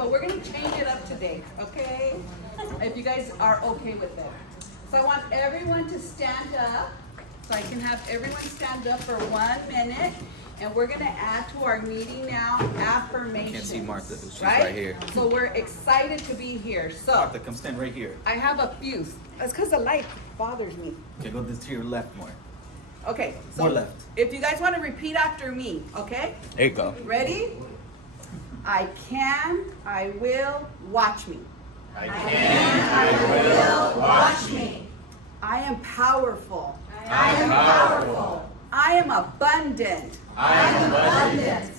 but we're gonna change it up today, okay? If you guys are okay with it. So I want everyone to stand up. So I can have everyone stand up for 1 minute. And we're gonna add to our meeting now affirmations. Can't see Martha, she's right? right here. So we're excited to be here. So Martha, come stand right here. I have a few. It's because the light bothers me. Okay, go to your left more. Okay, so More left. if you guys want to repeat after me, okay? There you go. Ready? I can, I will, watch me. I can, I will, watch me. I am powerful. I am powerful. I am abundant. I am abundant.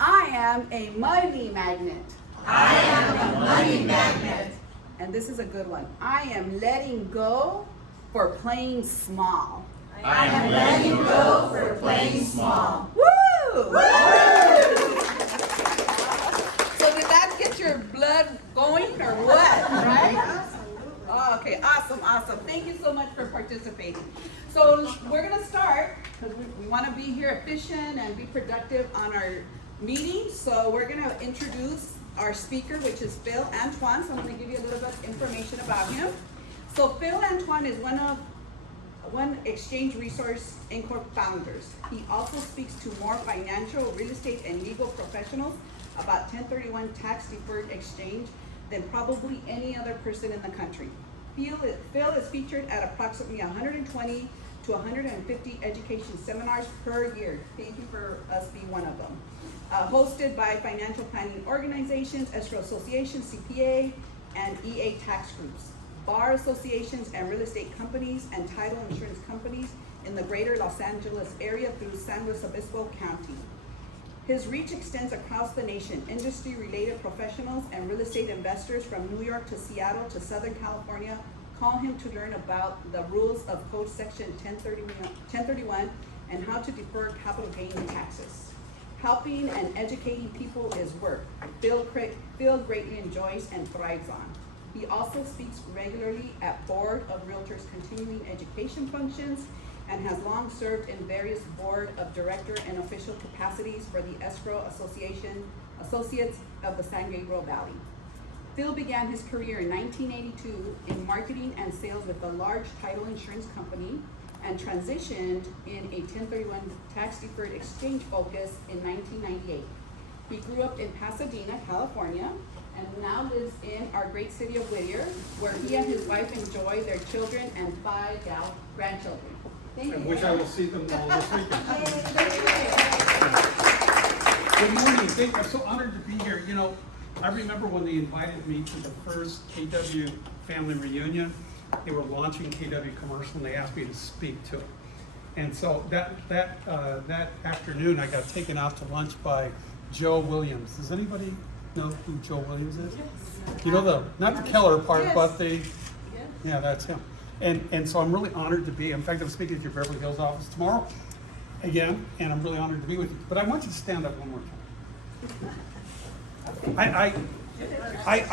I am a money magnet. I am a money magnet. And this is a good one. I am letting go for playing small. I am letting go for playing small. Woo! Woo! So did that get your blood going or what, right? Oh, okay, awesome, awesome. Thank you so much for participating. So we're gonna start, because we wanna be here efficient and be productive on our meeting. So we're gonna introduce our speaker, which is Phil Atwan. So I'm gonna give you a little bit of information about him. So Phil Atwan is one Exchange Resource Inc. founders. He also speaks to more financial, real estate, and legal professionals about 1031 tax deferred exchange than probably any other person in the country. Phil is featured at approximately 120 to 150 education seminars per year. Thank you for us being one of them. Hosted by financial planning organizations, escrow associations, CPA, and EA tax groups, bar associations and real estate companies and title insurance companies in the greater Los Angeles area through San Luis Obispo County. His reach extends across the nation. Industry-related professionals and real estate investors from New York to Seattle to Southern California call him to learn about the rules of Code Section 1031 and how to defer capital gain taxes. Helping and educating people is work Phil greatly enjoys and thrives on. He also speaks regularly at Board of Realtors continuing education functions and has long served in various board of director and official capacities for the Escrow Association, Associates of the San Gabriel Valley. Phil began his career in 1982 in marketing and sales with a large title insurance company and transitioned in a 1031 tax deferred exchange focus in 1998. He grew up in Pasadena, California, and now lives in our great city of Whittier, where he and his wife enjoy their children and 5 grandchildren. Thank you. Which I will see them all this weekend. Yay. Good morning. I'm so honored to be here. You know, I remember when they invited me to the first KW family reunion. They were launching KW commercial and they asked me to speak to it. And so that afternoon I got taken out to lunch by Joe Williams. Does anybody know who Joe Williams is? Yes. You know not the Keller part, yes. But the, yes. Yeah, that's him. And so I'm really honored to be, in fact, I'm speaking at your Beverly Hills office tomorrow again, and I'm really honored to be with you. But I want you to stand up one more time.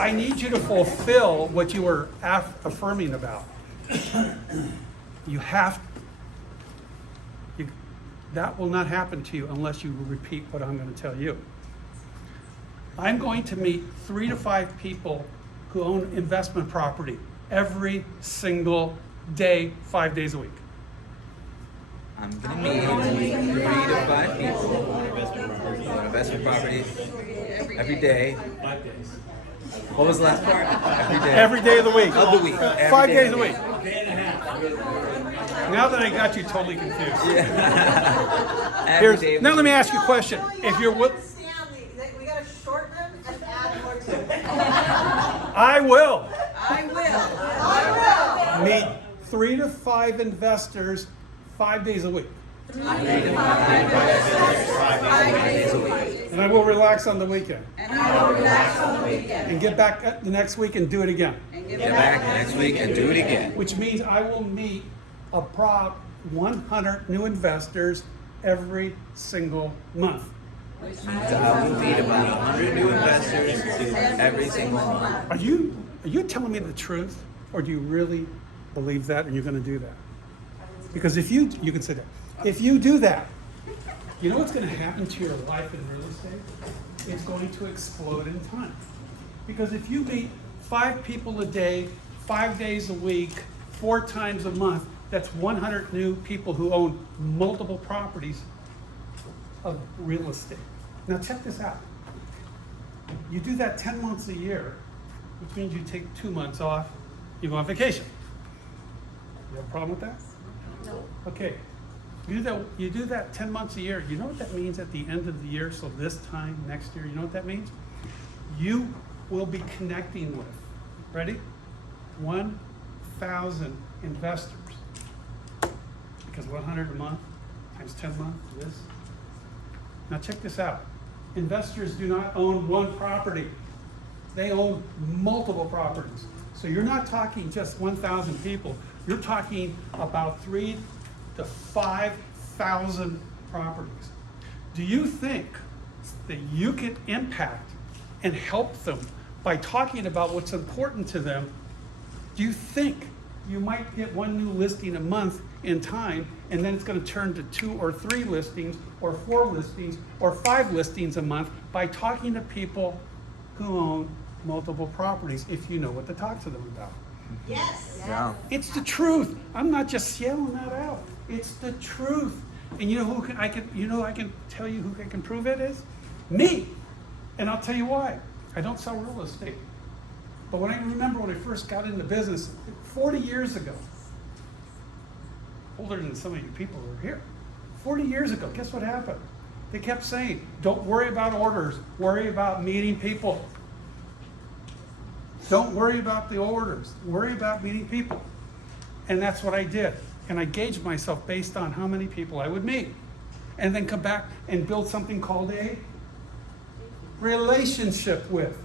I need you to fulfill what you were affirming about. You have, that will not happen to you unless you repeat what I'm going to tell you. I'm going to meet 3 to 5 people who own investment property every single day, 5 days a week. I'm gonna meet 3 to 5 people on investment property every day. 5 days. What was the last part? Every day. Every day of the week. Of the week. 5 days a week. Day and a half. Now that I got you totally confused. Yeah. Every day of the Now let me week. ask you a question. If you're We gotta shorten them and add more to it. I will I will. I will. meet 3 to 5 investors 5 days a week. 3 to 5 investors, 5 days a week. And I will relax on the weekend. And I will relax on the weekend. And get back the next week and do it again. And Get back next week and do it again. Which means I will meet about 100 new investors every single month. So I will meet about 100 new investors every single month. Are you telling me the truth, or do you really believe that and you're going to do that? Because if you can say that. If you do that, you know what's going to happen to your life in real estate? It's going to explode in time. Because if you meet 5 people a day, 5 days a week, 4 times a month, that's 100 new people who own multiple properties of real estate. Now check this out. You do that 10 months a year, which means you take 2 months off, you go on vacation. You have a problem with that? No. Okay. You do that 10 months a year. You know what that means at the end of the year? So this time next year, you know what that means? You will be connecting with, ready? 1,000 investors. Because 100 a month times 10 months, this. Now check this out. Investors do not own one property. They own multiple properties. So you're not talking just 1,000 people. You're talking about 3,000 to 5,000 properties. Do you think that you can impact and help them by talking about what's important to them? Do you think you might get 1 new listing a month in time, and then it's going to turn to 2 or 3 listings, or 4 listings, or 5 listings a month by talking to people who own multiple properties, if you know what to talk to them about? Yes. Yeah. It's the truth. I'm not just yelling that out. It's the truth. And you know who I can tell you who I can prove it is? Me. And I'll tell you why. I don't sell real estate. But when I first got into business 40 years ago, older than some of you people who are here, 40 years ago, guess what happened? They kept saying, don't worry about orders, worry about meeting people. Don't worry about the orders, worry about meeting people. And that's what I did. And I gauged myself based on how many people I would meet. And then come back and build something called a relationship with.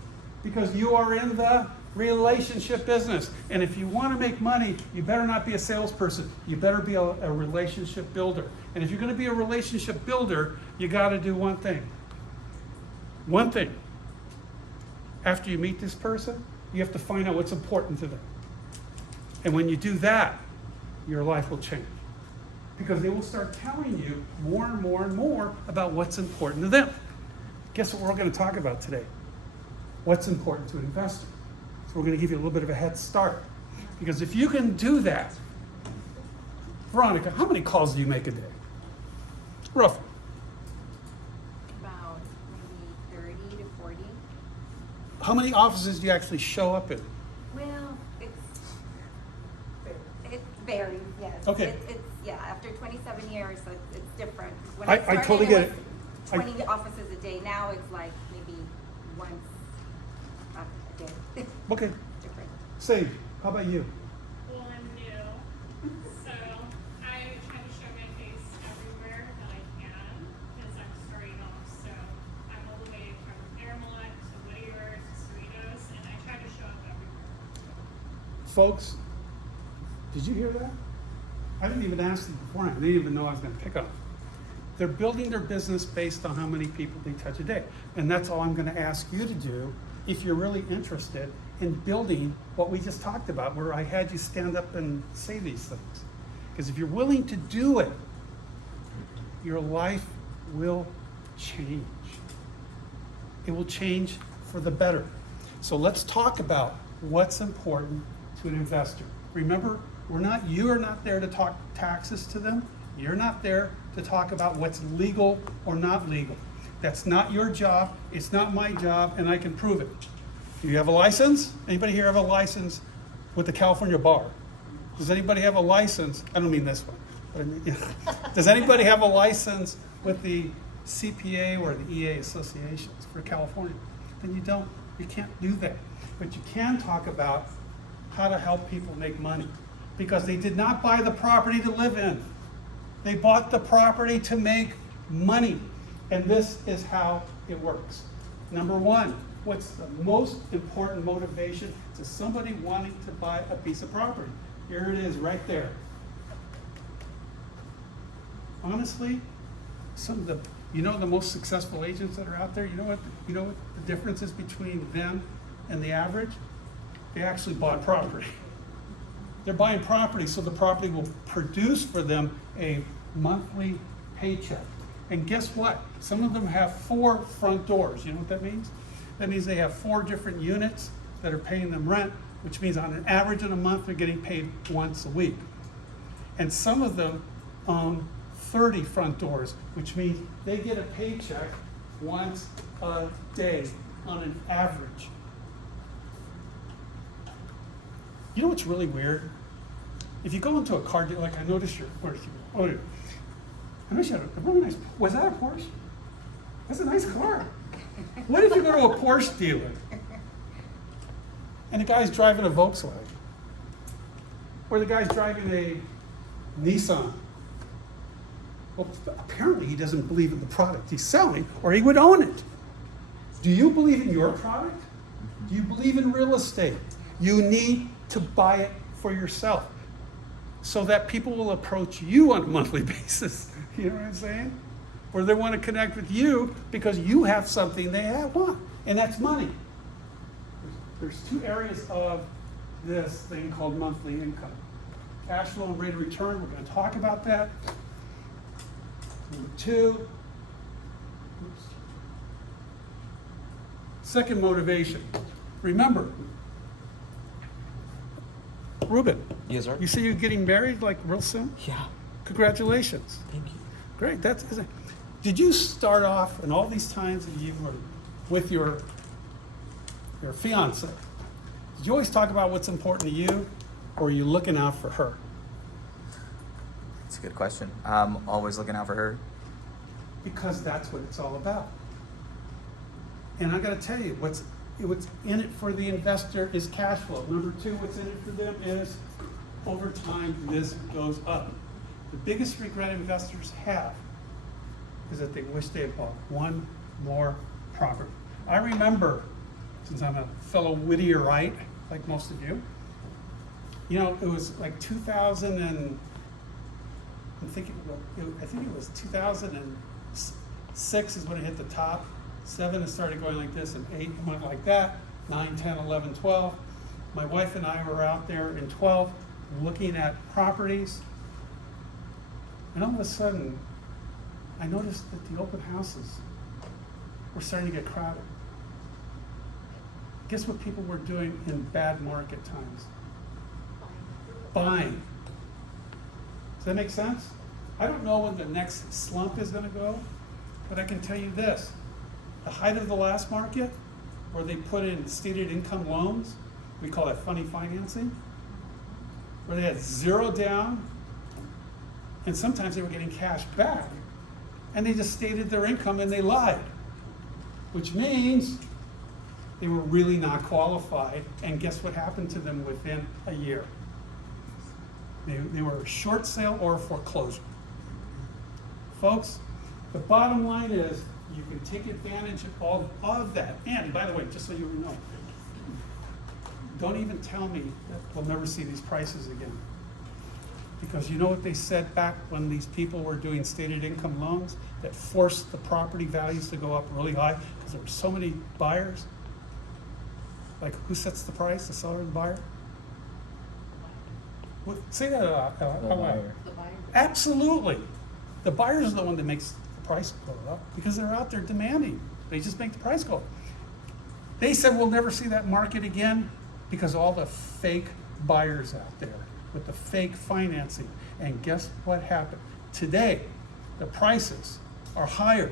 Because you are in the relationship business. And if you want to make money, you better not be a salesperson. You better be a relationship builder. And if you're going to be a relationship builder, you got to do one thing. One thing. After you meet this person, you have to find out what's important to them. And when you do that, your life will change. Because they will start telling you more and more and more about what's important to them. Guess what we're going to talk about today? What's important to an investor. So we're going to give you a little bit of a head start. Because if you can do that, Veronica, how many calls do you make a day? Roughly. About maybe 30 to 40. How many offices do you actually show up in? Well, it varies, yes. Okay. It's yeah, after 27 years, so it's different. When I started, totally get was it. 20 offices a day. Now it's like maybe once a day. Okay. Different. Same. How about you? Well, I'm new, so I try to show my face everywhere that I can because I'm starting off. So I'm all the way from Fairmont to Whittier to Cerritos, and I try to show up everywhere. Folks, did you hear that? I didn't even ask them beforehand. I didn't even know I was going to pick up. They're building their business based on how many people they touch a day. And that's all I'm going to ask you to do if you're really interested in building what we just talked about, where I had you stand up and say these things. Because if you're willing to do it, your life will change. It will change for the better. So let's talk about what's important to an investor. Remember, you are not there to talk taxes to them. You're not there to talk about what's legal or not legal. That's not your job. It's not my job, and I can prove it. Do you have a license? Anybody here have a license with the California Bar? Does anybody have a license? I don't mean this one. But I mean, yeah. Does anybody have a license with the CPA or the EA associations for California? Then you don't. You can't do that. But you can talk about how to help people make money. Because they did not buy the property to live in. They bought the property to make money. And this is how it works. Number one, what's the most important motivation to somebody wanting to buy a piece of property? Here it is right there. Honestly, some of the most successful agents that are out there, you know what the difference is between them and the average? They actually bought property. They're buying property so the property will produce for them a monthly paycheck. And guess what? Some of them have 4 front doors. You know what that means? That means they have 4 different units that are paying them rent, which means on an average in a month, they're getting paid once a week. And some of them own 30 front doors, which means they get a paycheck once a day on an average. You know what's really weird? If you go into a car dealer, like I noticed I noticed you had a really nice, was that a Porsche? That's a nice car. What if you go to a Porsche dealer and the guy's driving a Volkswagen? Or the guy's driving a Nissan? Well, apparently he doesn't believe in the product he's selling, or he would own it. Do you believe in your product? Do you believe in real estate? You need to buy it for yourself so that people will approach you on a monthly basis. You know what I'm saying? Or they want to connect with you because you have something they want, and that's money. There's 2 areas of this thing called monthly income. Cash flow and rate of return, we're going to talk about that. Number 2, second motivation. Remember, Ruben, Yes, sir. you say you're getting married like real soon? Yeah. Congratulations. Thank you. Great. Did you start off, and all these times that you were with your fiance, did you always talk about what's important to you, or are you looking out for her? It's a good question. I'm always looking out for her. Because that's what it's all about. And I got to tell you, what's in it for the investor is cash flow. Number 2, what's in it for them is over time this goes up. The biggest regret investors have is that they wish they had bought one more property. I remember, since I'm a fellow Whittierite, like most of you, it was like 2000 and I think it was 2006 is when it hit the top. 7 it started going like this, and 8 went like that. 9, 10, 11, 12. My wife and I were out there in 12 looking at properties, and all of a sudden I noticed that the open houses were starting to get crowded. Guess what people were doing in bad market times? Buying. Does that make sense? I don't know when the next slump is going to go, but I can tell you this. The height of the last market, where they put in stated income loans, we call that funny financing, where they had 0 down, and sometimes they were getting cash back, and they just stated their income and they lied, which means they were really not qualified, and guess what happened to them within a year? They were a short sale or a foreclosure. Folks, the bottom line is you can take advantage of all of that. And by the way, just so you know, don't even tell me that we'll never see these prices again. Because you know what they said back when these people were doing stated income loans that forced the property values to go up really high because there were so many buyers? Like, who sets the price, the seller or the buyer? Say that out loud. Absolutely. The buyer is the one that makes the price go up because they're out there demanding. They just make the price go up. They said we'll never see that market again because all the fake buyers out there with the fake financing. And guess what happened? Today, the prices are higher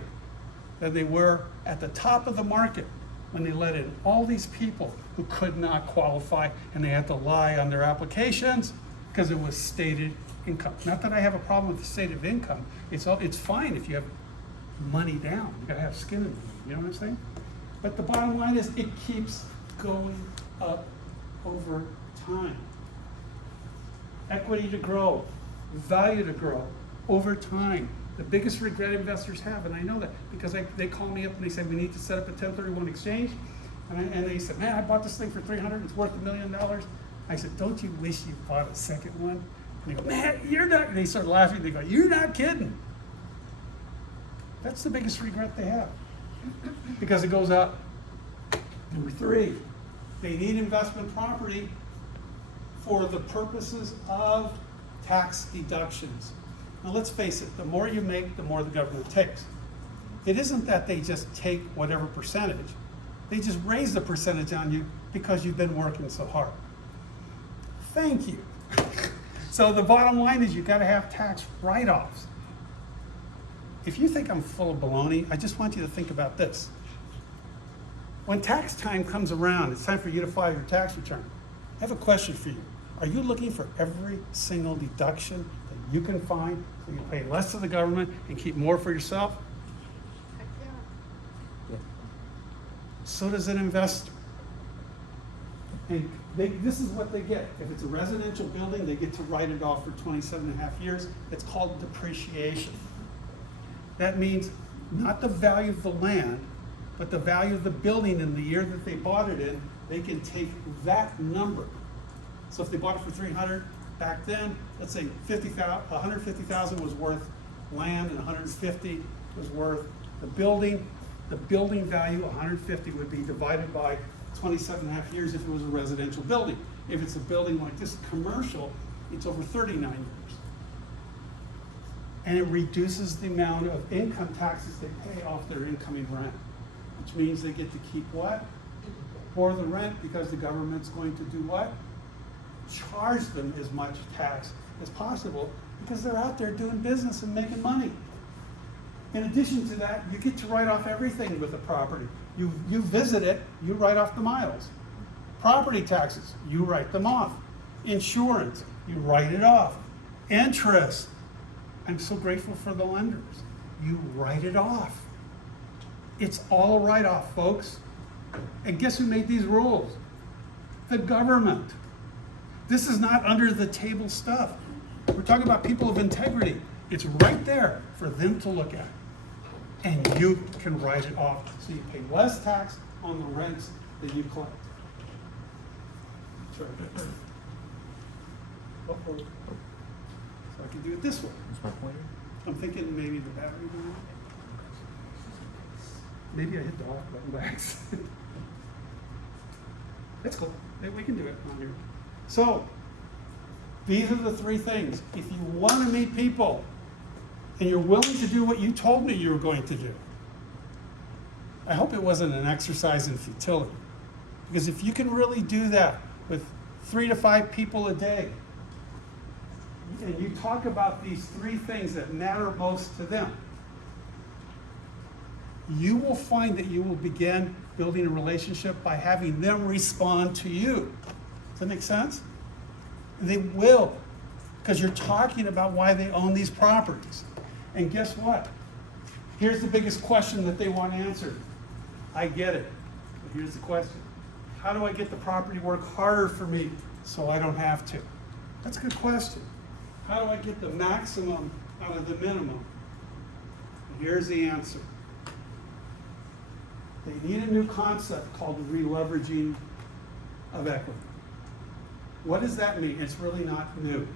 than they were at the top of the market when they let in all these people who could not qualify, and they had to lie on their applications because it was stated income. Not that I have a problem with the stated income. It's fine if you have money down. You gotta have skin in the game. You know what I'm saying? But the bottom line is it keeps going up over time. Equity to grow, value to grow over time. The biggest regret investors have, and I know that because they call me up and they say we need to set up a 1031 exchange, and they said, man, I bought this thing for $300, it's worth $1 million. I said, don't you wish you bought a second one? And they go, man, you're not. And they start laughing. They go, you're not kidding. That's the biggest regret they have because it goes up. Number 3, they need investment property for the purposes of tax deductions. Now let's face it, the more you make, the more the government takes. It isn't that they just take whatever percentage. They just raise the percentage on you because you've been working so hard. Thank you. So the bottom line is you gotta have tax write-offs. If you think I'm full of baloney, I just want you to think about this. When tax time comes around, it's time for you to file your tax return. I have a question for you. Are you looking for every single deduction that you can find so you pay less to the government and keep more for yourself? Yeah. So does an investor. And this is what they get. If it's a residential building, they get to write it off for 27.5 years. It's called depreciation. That means not the value of the land, but the value of the building in the year that they bought it in. They can take that number. So if they bought it for 300 back then, let's say 150,000 was worth land and 150 was worth the building. The building value, 150, would be divided by 27.5 years if it was a residential building. If it's a building like this, commercial, it's over 39 years. And it reduces the amount of income taxes they pay off their incoming rent, which means they get to keep what? More the rent, because the government's going to do what? Charge them as much tax as possible because they're out there doing business and making money. In addition to that, you get to write off everything with the property. You visit it, you write off the miles. Property taxes, you write them off. Insurance, you write it off. Interest, I'm so grateful for the lenders. You write it off. It's all a write-off, folks. And guess who made these rules? The government. This is not under the table stuff. We're talking about people of integrity. It's right there for them to look at. And you can write it off. So you pay less tax on the rents that you collect. That's right. Uh-oh. So I can do it this way. What's my pointer? I'm thinking maybe the battery went out. Maybe I hit the off button by accident. That's cool. We can do it on here. So, these are the three things. If you want to meet people and you're willing to do what you told me you were going to do, I hope it wasn't an exercise in futility. Because if you can really do that with 3 to 5 people a day, and you talk about these 3 things that matter most to them, you will find that you will begin building a relationship by having them respond to you. Does that make sense? They will, because you're talking about why they own these properties. And guess what? Here's the biggest question that they want answered. I get it, but here's the question. How do I get the property to work harder for me so I don't have to? That's a good question. How do I get the maximum out of the minimum? And here's the answer. They need a new concept called re-leveraging of equity. What does that mean? It's really not new.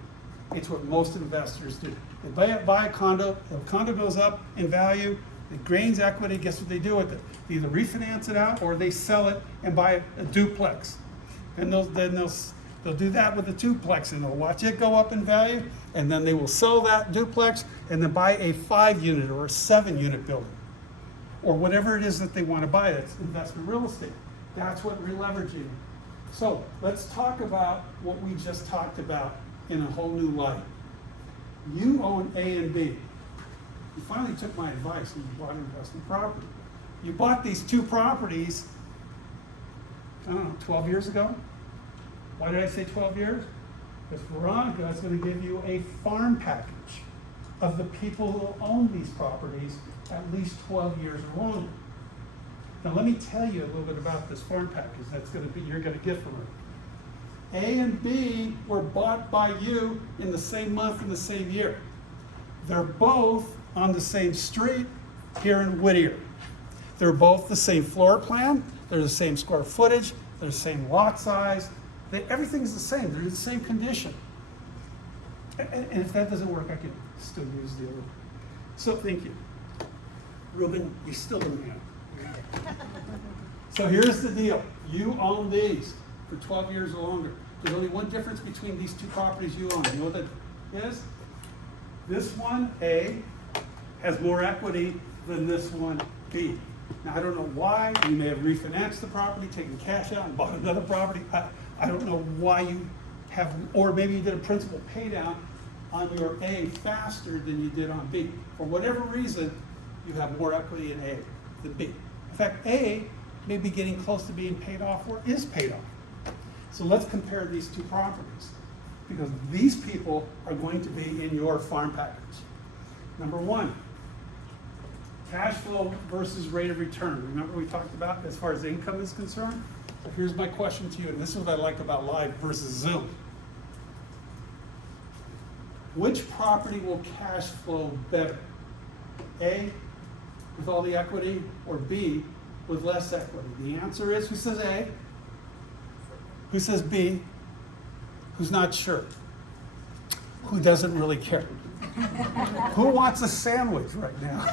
It's what most investors do. They buy a condo, the condo goes up in value, it gains equity, guess what they do with it? They either refinance it out or they sell it and buy a duplex. And they'll do that with a duplex and they'll watch it go up in value, and then they will sell that duplex and then buy a 5-unit or a 7-unit building, or whatever it is that they want to buy. It's investment real estate. That's what re-leveraging is. So let's talk about what we just talked about in a whole new light. You own A and B. You finally took my advice and you bought an investment property. You bought these 2 properties, I don't know, 12 years ago? Why did I say 12 years? Because Veronica is going to give you a farm package of the people who own these properties at least 12 years or longer. Now let me tell you a little bit about this farm package you're going to get from her. A and B were bought by you in the same month in the same year. They're both on the same street here in Whittier. They're both the same floor plan, they're the same square footage, they're the same lot size, everything's the same, they're in the same condition. And if that doesn't work, I can still use the other. So thank you. Ruben, you're still the man. So here's the deal. You own these for 12 years or longer. There's only one difference between these 2 properties you own. You know what that is? This one, A, has more equity than this one, B. Now, I don't know why, you may have refinanced the property, taken cash out and bought another property. I don't know why you have, or maybe you did a principal pay down on your A faster than you did on B. For whatever reason, you have more equity in A than B. In fact, A may be getting close to being paid off or is paid off. So let's compare these two properties, because these people are going to be in your farm package. Number one, cash flow versus rate of return. Remember we talked about as far as income is concerned? So here's my question to you, and this is what I like about live versus Zoom. Which property will cash flow better? A, with all the equity, or B, with less equity? The answer is, who says A? Who says B? Who's not sure? Who doesn't really care? Who wants a sandwich right now?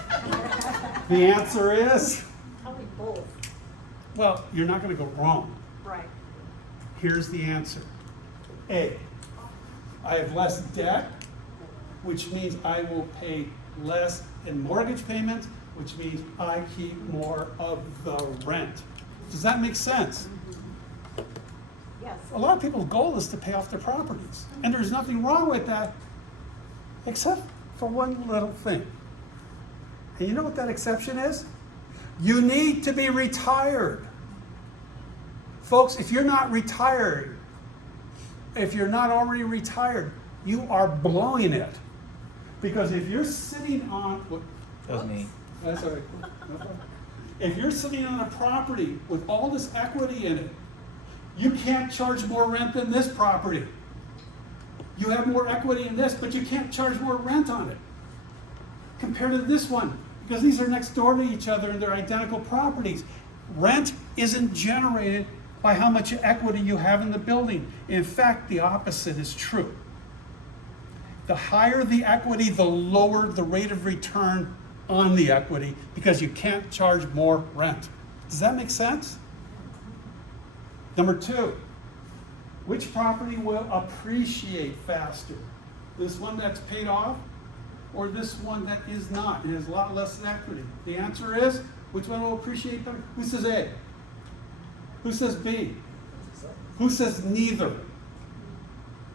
The answer is, Probably both. well, you're not going to go wrong. Right. Here's the answer. A, I have less debt, which means I will pay less in mortgage payments, which means I keep more of the rent. Does that make sense? Yes. A lot of people's goal is to pay off their properties, and there's nothing wrong with that, except for one little thing. And you know what that exception is? You need to be retired. Folks, if you're not retired, if you're not already retired, you are blowing it. Because if you're sitting on, That was me. that's all right. No problem. If you're sitting on a property with all this equity in it, you can't charge more rent than this property. You have more equity in this, but you can't charge more rent on it compared to this one, because these are next door to each other and they're identical properties. Rent isn't generated by how much equity you have in the building. In fact, the opposite is true. The higher the equity, the lower the rate of return on the equity, because you can't charge more rent. Does that make sense? Number two, which property will appreciate faster? This one that's paid off, or this one that is not? It has a lot less equity. The answer is, which one will appreciate better? Who says A? Who says B? Who says neither?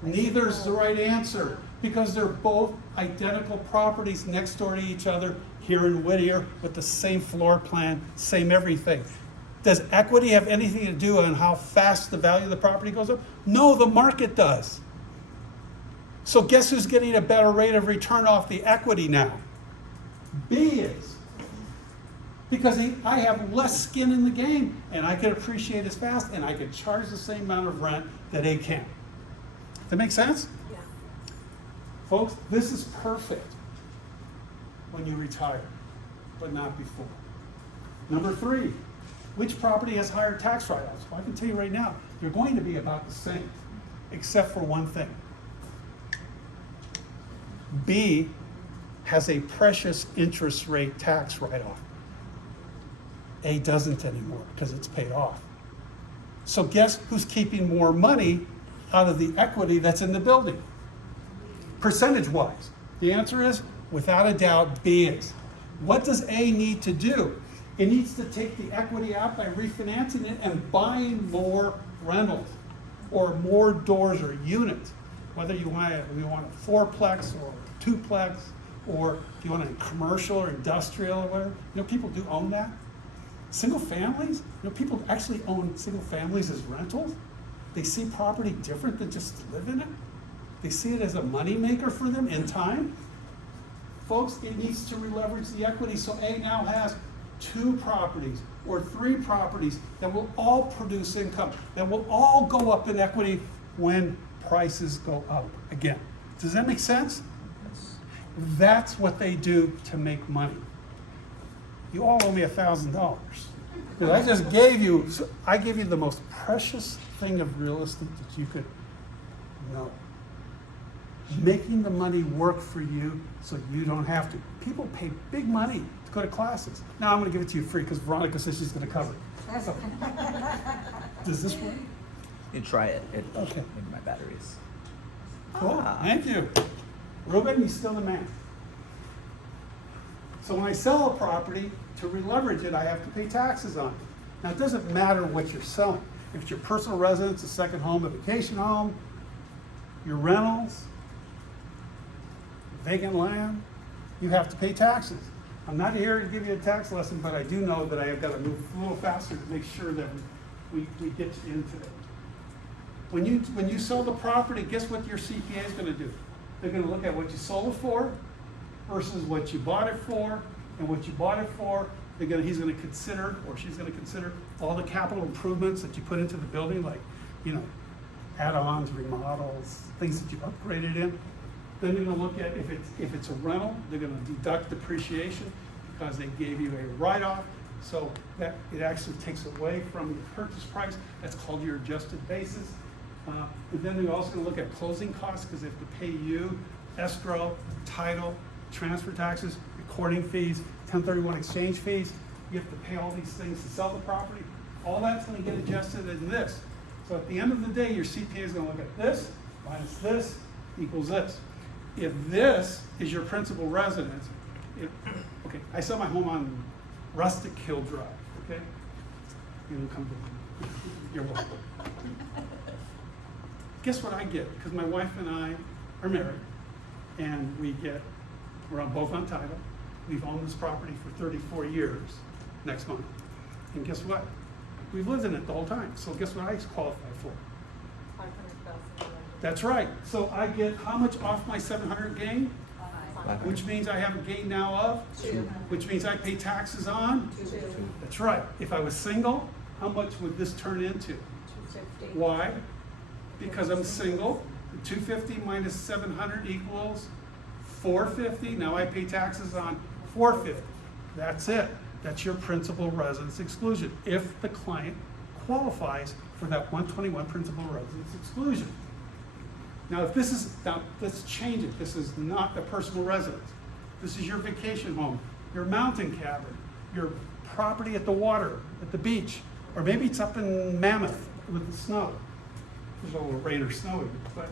Neither's the right answer, because they're both identical properties next door to each other here in Whittier with the same floor plan, same everything. Does equity have anything to do on how fast the value of the property goes up? No, the market does. So guess who's getting a better rate of return off the equity now? B is. Because I have less skin in the game, and I can appreciate as fast, and I can charge the same amount of rent that A can. Does that make sense? Yeah. Folks, this is perfect when you retire, but not before. Number three, which property has higher tax write-offs? Well, I can tell you right now, they're going to be about the same, except for one thing. B has a precious interest rate tax write-off. A doesn't anymore because it's paid off. So guess who's keeping more money out of the equity that's in the building? Percentage-wise, the answer is, without a doubt, B is. What does A need to do? It needs to take the equity out by refinancing it and buying more rentals or more doors or units. Whether you want a fourplex or a twoplex, or if you want a commercial or industrial or whatever. You know, people do own that. Single families, you know, people actually own single families as rentals. They see property different than just to live in it. They see it as a moneymaker for them in time. Folks, it needs to re-leverage the equity, so A now has 2 properties or 3 properties that will all produce income, that will all go up in equity when prices go up again. Does that make sense? Yes. That's what they do to make money. You all owe me $1,000. I just gave you, I gave you the most precious thing of real estate that you could know. Making the money work for you so you don't have to. People pay big money to go to classes. Now I'm going to give it to you free because Veronica says she's going to cover it. So, does this work? You try it. Okay. Maybe my batteries. Cool. Ah. Thank you. Ruben, you're still the man. So when I sell a property, to re-leverage it, I have to pay taxes on it. Now, it doesn't matter what you're selling. If it's your personal residence, a second home, a vacation home, your rentals, vacant land, you have to pay taxes. I'm not here to give you a tax lesson, but I do know that I have got to move a little faster to make sure that we get you into it. When you sell the property, guess what your CPA is going to do? They're going to look at what you sold it for versus what you bought it for, and what you bought it for, he's going to consider, or she's going to consider, all the capital improvements that you put into the building, like, you know, add-ons, remodels, things that you've upgraded in. Then they're going to look at if it's a rental, they're going to deduct depreciation because they gave you a write-off. So that it actually takes away from the purchase price. That's called your adjusted basis. And then they're also going to look at closing costs because they have to pay you escrow, title, transfer taxes, recording fees, 1031 exchange fees. You have to pay all these things to sell the property. All that's going to get adjusted in this. So at the end of the day, your CPA is going to look at this minus this equals this. If this is your principal residence, okay, I sell my home on Rustic Hill Drive, okay? You can come to, you're welcome. Guess what I get? Because my wife and I are married, and we're both on title. We've owned this property for 34 years next month. And guess what? We've lived in it the whole time. So guess what I qualify for? 500,000. That's right. So I get how much off my 700 gain? Which means I have a gain now of? 2. Which means I pay taxes on? 2. That's right. If I was single, how much would this turn into? 250. Why? Because I'm single. 250 minus 700 equals 450. Now I pay taxes on 450. That's it. That's your principal residence exclusion, if the client qualifies for that 121 principal residence exclusion. Now, let's change it. This is not a personal residence. This is your vacation home, your mountain cabin, your property at the water, at the beach, or maybe it's up in Mammoth with the snow. There's no rain or snow, but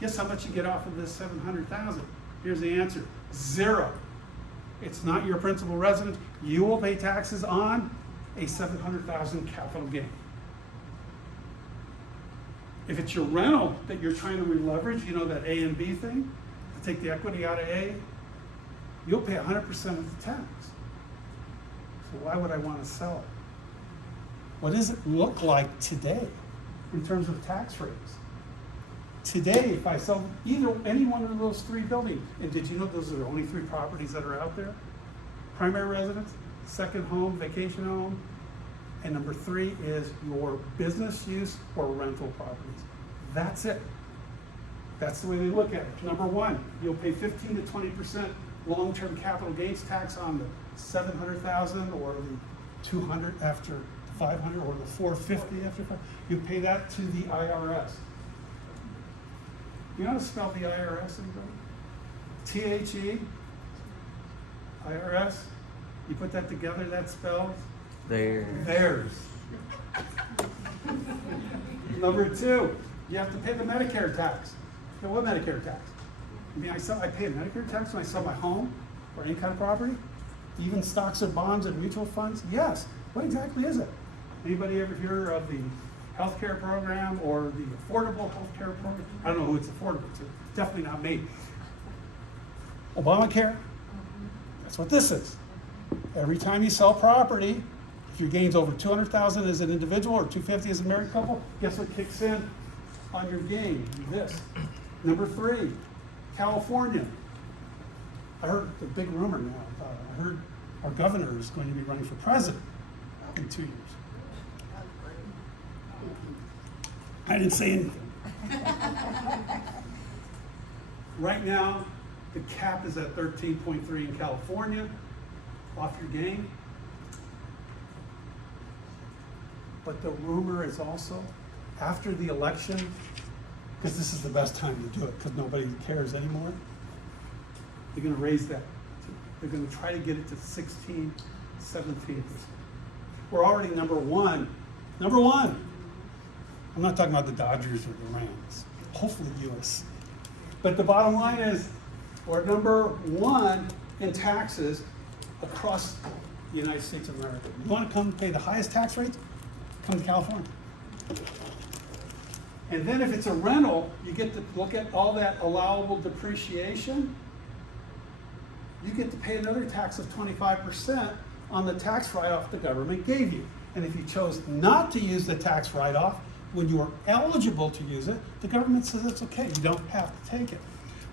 guess how much you get off of this 700,000? Here's the answer: 0. It's not your principal residence. You will pay taxes on a 700,000 capital gain. If it's your rental that you're trying to re-leverage, you know that A and B thing, to take the equity out of A, you'll pay 100% of the tax. So why would I want to sell it? What does it look like today in terms of tax rates? Today, if I sell any one of those 3 buildings, and did you know those are the only 3 properties that are out there? Primary residence, second home, vacation home, and number 3 is your business use or rental properties. That's it. That's the way they look at it. Number 1, you'll pay 15 to 20% long-term capital gains tax on the 700,000 or the 200 after 500 or the 450 after 500. You pay that to the IRS. You know how to spell the IRS, anybody? THE, IRS. You put that together, that spells? Theirs. Number 2, you have to pay the Medicare tax. Okay, what Medicare tax? I mean, I pay a Medicare tax when I sell my home or any kind of property? Even stocks or bonds and mutual funds? Yes. What exactly is it? Anybody ever hear of the healthcare program or the affordable healthcare program? I don't know who it's affordable to. Definitely not me. Obamacare? That's what this is. Every time you sell property, if your gain's over 200,000 as an individual or 250 as a married couple, guess what kicks in on your gain? This. Number 3, California. I heard a big rumor now. I heard our governor is going to be running for president in 2 years. I didn't say anything. Right now, the cap is at 13.3 in California, off your gain. But the rumor is also, after the election, because this is the best time to do it, because nobody cares anymore, they're going to raise that. They're going to try to get it to 16, 17%. We're already number one. Number 1. I'm not talking about the Dodgers or the Rams. Hopefully US. But the bottom line is, we're number 1 in taxes across the United States of America. You want to come pay the highest tax rates? Come to California. And then if it's a rental, you get to look at all that allowable depreciation. You get to pay another tax of 25% on the tax write-off the government gave you. And if you chose not to use the tax write-off, when you are eligible to use it, the government says it's okay, you don't have to take it.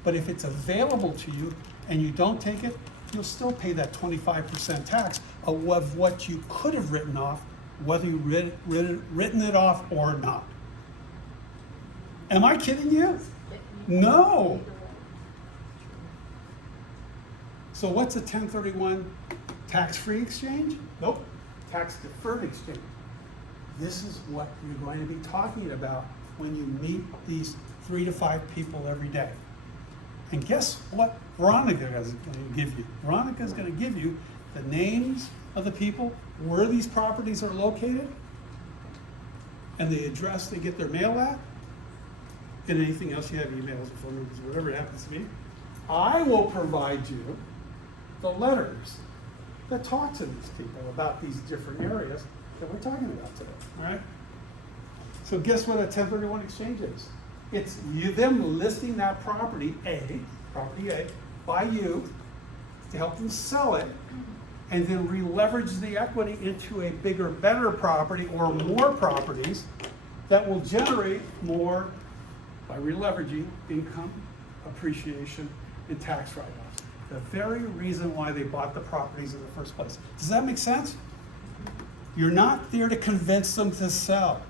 But if it's available to you and you don't take it, you'll still pay that 25% tax of what you could have written off, whether you written it off or not. Am I kidding you? No. So what's a 1031 tax-free exchange? Nope, tax-deferred exchange. This is what you're going to be talking about when you meet these 3 to 5 people every day. And guess what Veronica is going to give you? Veronica is going to give you the names of the people, where these properties are located, and the address they get their mail at, and anything else you have, emails or phone numbers, whatever it happens to be. I will provide you the letters that talk to these people about these different areas that we're talking about today, all right? So guess what a 1031 exchange is? It's them listing that property A, by you to help them sell it, and then re-leverage the equity into a bigger, better property or more properties that will generate more by re-leveraging income, appreciation, and tax write-offs. The very reason why they bought the properties in the first place. Does that make sense? You're not there to convince them to sell.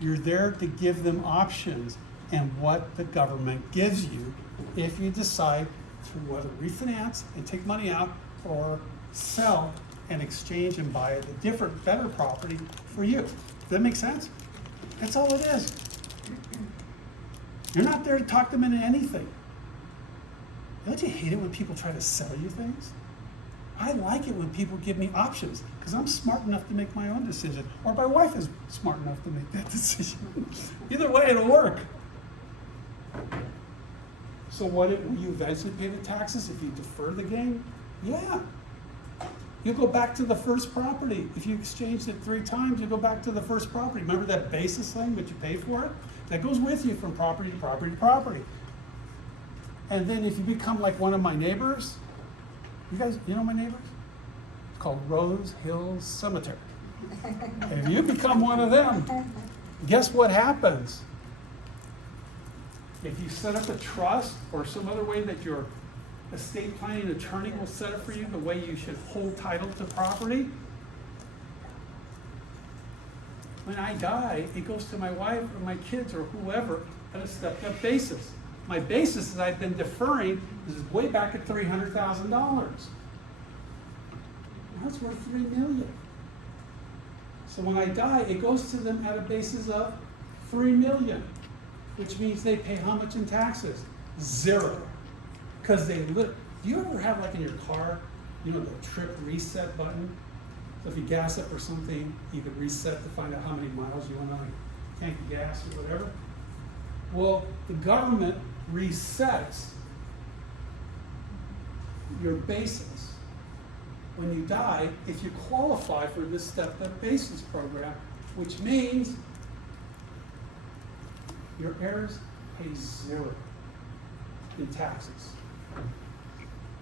You're there to give them options and what the government gives you if you decide to whether refinance and take money out or sell and exchange and buy a different, better property for you. Does that make sense? That's all it is. You're not there to talk them into anything. Don't you hate it when people try to sell you things? I like it when people give me options because I'm smart enough to make my own decision, or my wife is smart enough to make that decision. Either way, it'll work. So will you eventually pay the taxes if you defer the gain? Yeah. You go back to the first property. If you exchanged it 3 times, you go back to the first property. Remember that basis thing that you paid for it? That goes with you from property to property to property. And then if you become like one of my neighbors, you know my neighbors? It's called Rose Hills Cemetery. If you become one of them, guess what happens? If you set up a trust or some other way that your estate planning attorney will set up for you, the way you should hold title to property, when I die, it goes to my wife or my kids or whoever at a stepped-up basis. My basis that I've been deferring is way back at $300,000. That's worth $3 million. So when I die, it goes to them at a basis of $3 million, which means they pay how much in taxes? 0. Because do you ever have, like in your car, you know, the trip reset button? So if you gas up or something, you could reset to find out how many miles you went on a tank of gas or whatever. Well, the government resets your basis when you die if you qualify for this stepped-up basis program, which means your heirs pay 0 in taxes.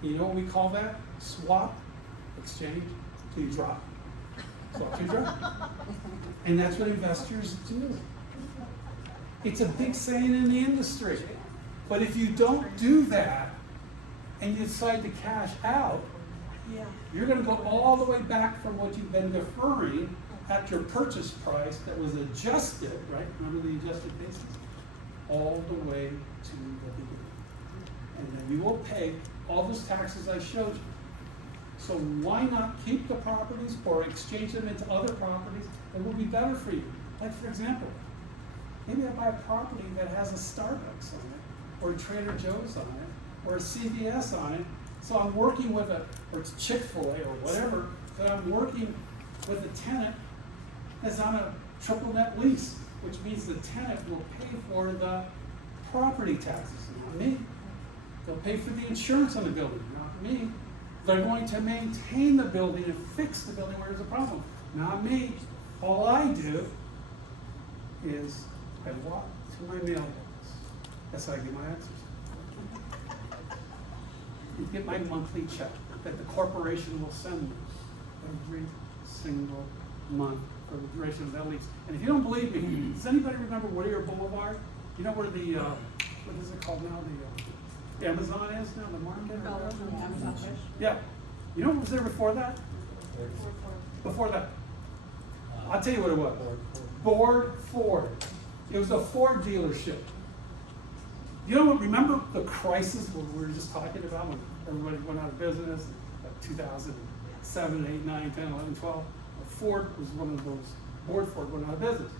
You know what we call that? Swap, exchange, till you drop. Swap till you drop. And that's what investors do. It's a big saying in the industry. But if you don't do that and you decide to cash out, you're going to go all the way back from what you've been deferring at your purchase price that was adjusted, right? Remember the adjusted basis? All the way to the beginning. And then you will pay all those taxes I showed you. So why not keep the properties or exchange them into other properties that will be better for you? Like for example, maybe I buy a property that has a Starbucks on it, or a Trader Joe's on it, or a CVS on it. So I'm working with or it's Chick-fil-A or whatever, that I'm working with a tenant that's on a triple net lease, which means the tenant will pay for the property taxes, not me. They'll pay for the insurance on the building, not me. They're going to maintain the building and fix the building where there's a problem, not me. All I do is I walk to my mailbox. That's how I get my answers. You get my monthly check that the corporation will send me every single month for the duration of that lease. And if you don't believe me, does anybody remember Whittier Boulevard? You know where the, what is it called now? The Amazon is now, the market? Yeah. You know what was there before that? Before that. I'll tell you what it was. Board Ford. It was a Ford dealership. You know what, remember the crisis we were just talking about when everybody went out of business, like 2007, 8, 9, 10, 11, 12? Well, Ford was one of those, Board Ford went out of business.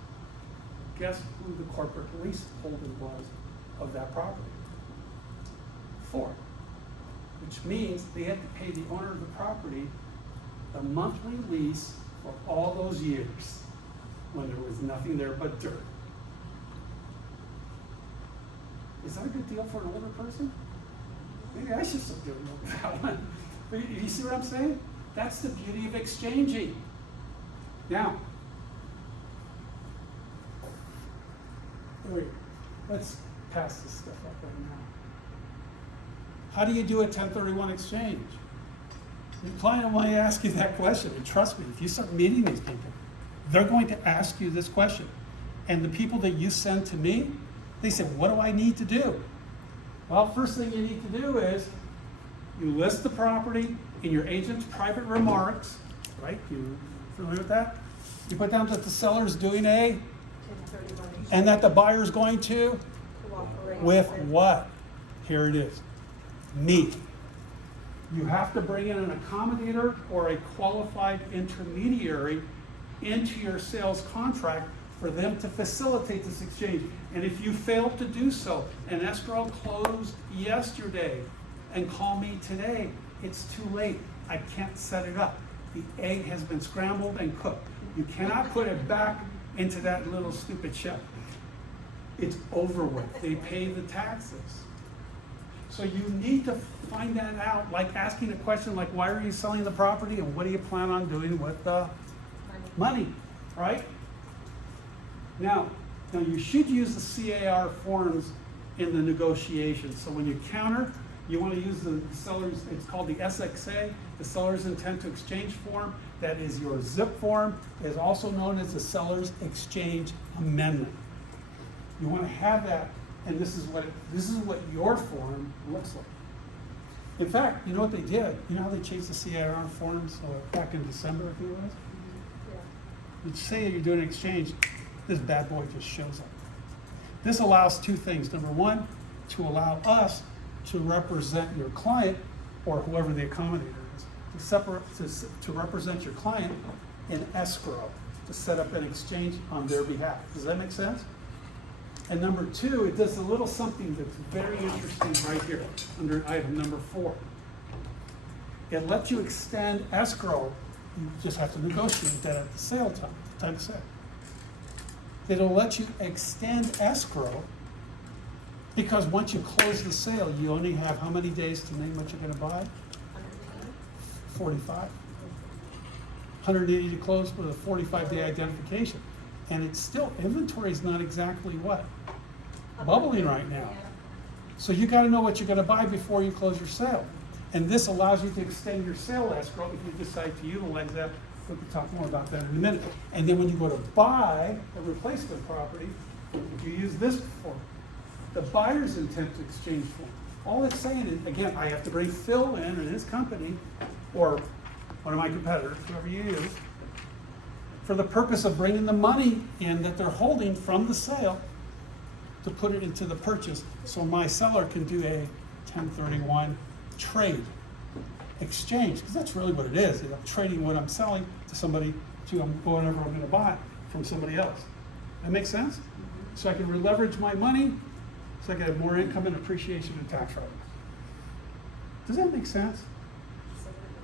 Guess who the corporate leaseholder was of that property? Ford. Which means they had to pay the owner of the property the monthly lease for all those years when there was nothing there but dirt. Is that a good deal for an older person? Maybe I should start doing that one. But you see what I'm saying? That's the beauty of exchanging. Now, wait, let's pass this stuff up right now. How do you do a 1031 exchange? Your client will ask you that question, and trust me, if you start meeting these people, they're going to ask you this question. And the people that you send to me, they say, what do I need to do? Well, first thing you need to do is you list the property in your agent's private remarks, right? You familiar with that? You put down that the seller's doing a, and that the buyer's going to, with what? Here it is, me. You have to bring in an accommodator or a qualified intermediary into your sales contract for them to facilitate this exchange. And if you fail to do so, and escrow closed yesterday, and call me today, it's too late. I can't set it up. The egg has been scrambled and cooked. You cannot put it back into that little stupid shell. It's over with. They pay the taxes. So you need to find that out, like asking a question like, why are you selling the property and what do you plan on doing with the money, right? Now you should use the CAR forms in the negotiation. So when you counter, you want to use the seller's, it's called the SXA, the seller's intent to exchange form. That is your ZIP form. It is also known as the seller's exchange amendment. You want to have that, and this is what your form looks like. In fact, you know what they did? You know how they changed the CAR forms back in December, I think it was? You say you're doing an exchange, this bad boy just shows up. This allows two things. Number one, to allow us to represent your client, or whoever the accommodator is, to represent your client in escrow, to set up an exchange on their behalf. Does that make sense? And number two, it does a little something that's very interesting right here under item number 4. It lets you extend escrow. You just have to negotiate that at the sale time of sale. It'll let you extend escrow because once you close the sale, you only have how many days to name what you're going to buy? 45. 180 to close with a 45-day identification. And it's still, inventory is not exactly what? Bubbling right now. So you got to know what you're going to buy before you close your sale. And this allows you to extend your sale escrow if you decide to utilize that. We can talk more about that in a minute. And then when you go to buy a replacement property, you use this form, the buyer's intent to exchange form. All it's saying is, again, I have to bring Phil in and his company, or one of my competitors, whoever you use, for the purpose of bringing the money in that they're holding from the sale to put it into the purchase, so my seller can do a 1031 trade exchange, because that's really what it is. I'm trading what I'm selling to somebody to whatever I'm going to buy from somebody else. That makes sense? So I can leverage my money, so I can have more income and appreciation and tax revenue. Does that make sense?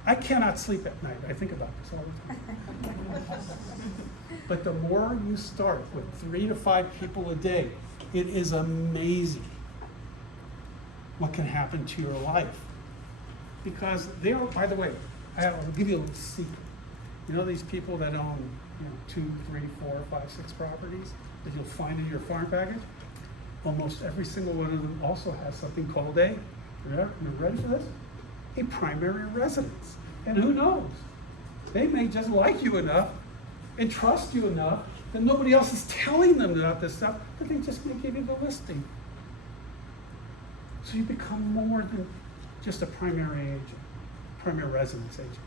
I cannot sleep at night. I think about this all the time. But the more you start with 3 to 5 people a day, it is amazing what can happen to your life. Because they are, by the way, I'll give you a little secret. You know these people that own, 2, 3, 4, 5, 6 properties that you'll find in your farm package? Almost every single one of them also has something called you ready for this? A primary residence. And who knows? They may just like you enough and trust you enough that nobody else is telling them about this stuff, that they just may give you the listing. So you become more than just a primary agent, primary residence agent.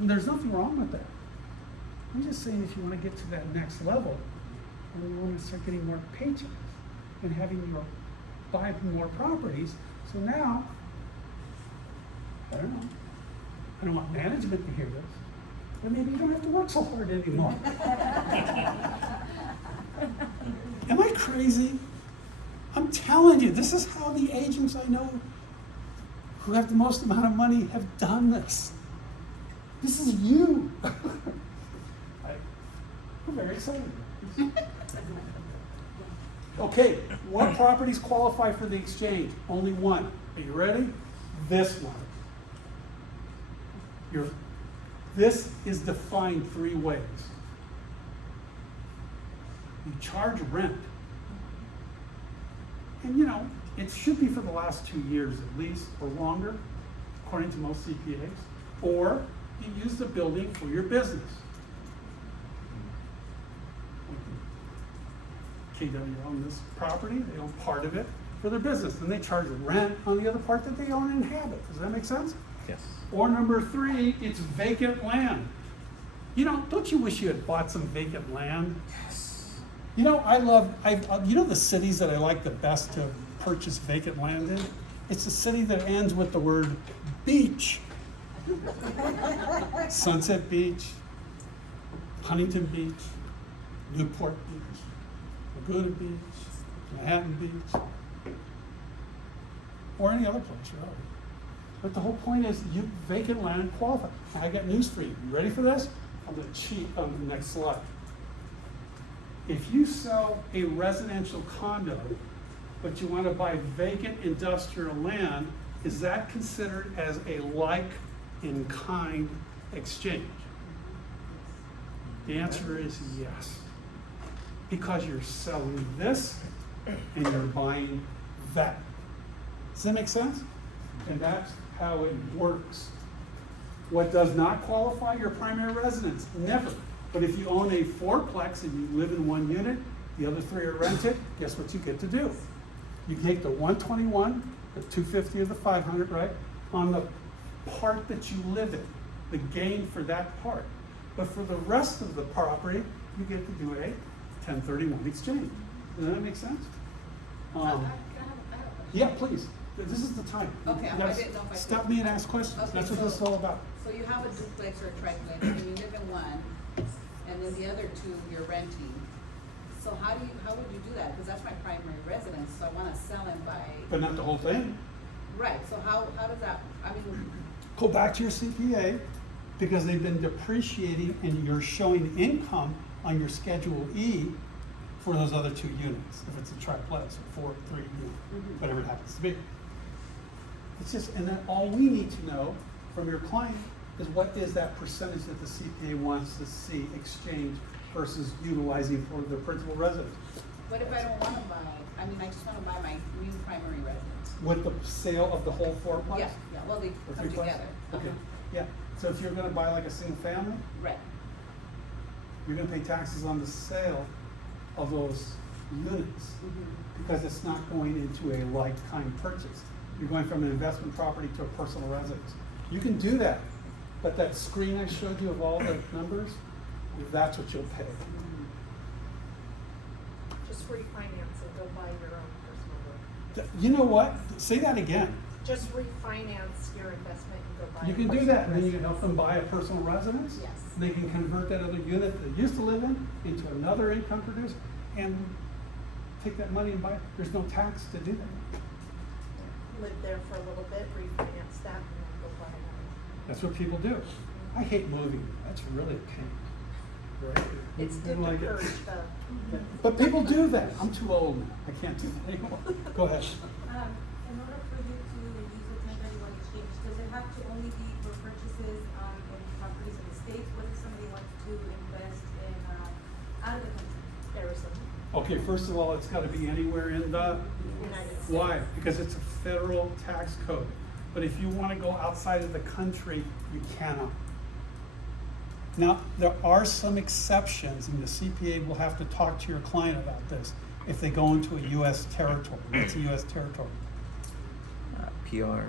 There's nothing wrong with that. I'm just saying if you want to get to that next level, and you want to start getting more paychecks and having your buy more properties, so now, I don't want management to hear this, but maybe you don't have to work so hard anymore. Am I crazy? I'm telling you, this is how the agents I know who have the most amount of money have done this. This is you. I'm very excited. Okay, what properties qualify for the exchange? Only one. Are you ready? This one. This is defined 3 ways. You charge rent. And it should be for the last 2 years at least, or longer, according to most CPAs. Or you use the building for your business. KW own this property, they own part of it for their business, and they charge rent on the other part that they own and inhabit. Does that make sense? Yes. Or number 3, it's vacant land. Don't you wish you had bought some vacant land? Yes. The cities that I like the best to purchase vacant land in? It's a city that ends with the word beach. Sunset Beach, Huntington Beach, Newport Beach, Laguna Beach, Manhattan Beach, or any other place, really. But the whole point is, vacant land qualify. I got news for you. You ready for this? I'm going to cheat on the next slide. If you sell a residential condo, but you want to buy vacant industrial land, is that considered as a like-in-kind exchange? The answer is yes. Because you're selling this and you're buying that. Does that make sense? And that's how it works. What does not qualify your primary residence? Never. But if you own a 4-plex and you live in 1 unit, the other 3 are rented, guess what you get to do? You take the 121, the 250 or the 500, right? On the part that you live in, the gain for that part. But for the rest of the property, you get to do a 1031 exchange. Does that make sense? Can I have a Yeah, please. This is the time. Okay, I didn't know if I Stop could- me and ask questions. Okay, That's what so- this is all about. So you have a duplex or a triplex, and you live in one, and then the other 2 you're renting. So how would you do that? Because that's my primary residence, so I want to sell and buy. But not the whole thing. Right, so how does that, Go back to your CPA, because they've been depreciating and you're showing income on your Schedule E for those other 2 units, if it's a triplex or 4-3 unit, whatever it happens to be. It's just, and then all we need to know from your client is what is that percentage that the CPA wants to see exchange versus utilizing for the principal residence. what if I don't want to buy, I just want to buy my new primary residence? With the sale of the whole 4-plex? Yeah, well, they Or come 3-plex? together. Okay, Uh-huh. yeah. So if you're gonna buy like a single family, Right, you're gonna pay taxes on the sale of those units, because it's not going into a like-kind purchase. You're going from an investment property to a personal residence. You can do that, but that screen I showed you of all the numbers, that's what you'll pay. Just refinance and go buy your own personal one. You know what? Say that again. Just refinance your investment and go buy. You a can do personal that, and then you can residence. help them buy a personal residence. Yes. They can convert that other unit that they used to live in into another income producer, and take that money and buy it. There's no tax to do that. Live there for a little bit, refinance that, and then go buy another. That's what people do. I hate moving. That's really a pain. Right? It's I to don't like it. encourage the. But people do that. I'm too old now. I can't do that anymore. Go ahead. In order for you to to only be for purchases, in properties in the States? What if somebody wants to invest in, out of the country? Arizona. Okay, first of all, it's gotta be anywhere in the, United States. why? Because it's a federal tax code. But if you wanna go outside of the country, you cannot. Now, there are some exceptions, and the CPA will have to talk to your client about this, if they go into a US territory. What's a US territory? PR.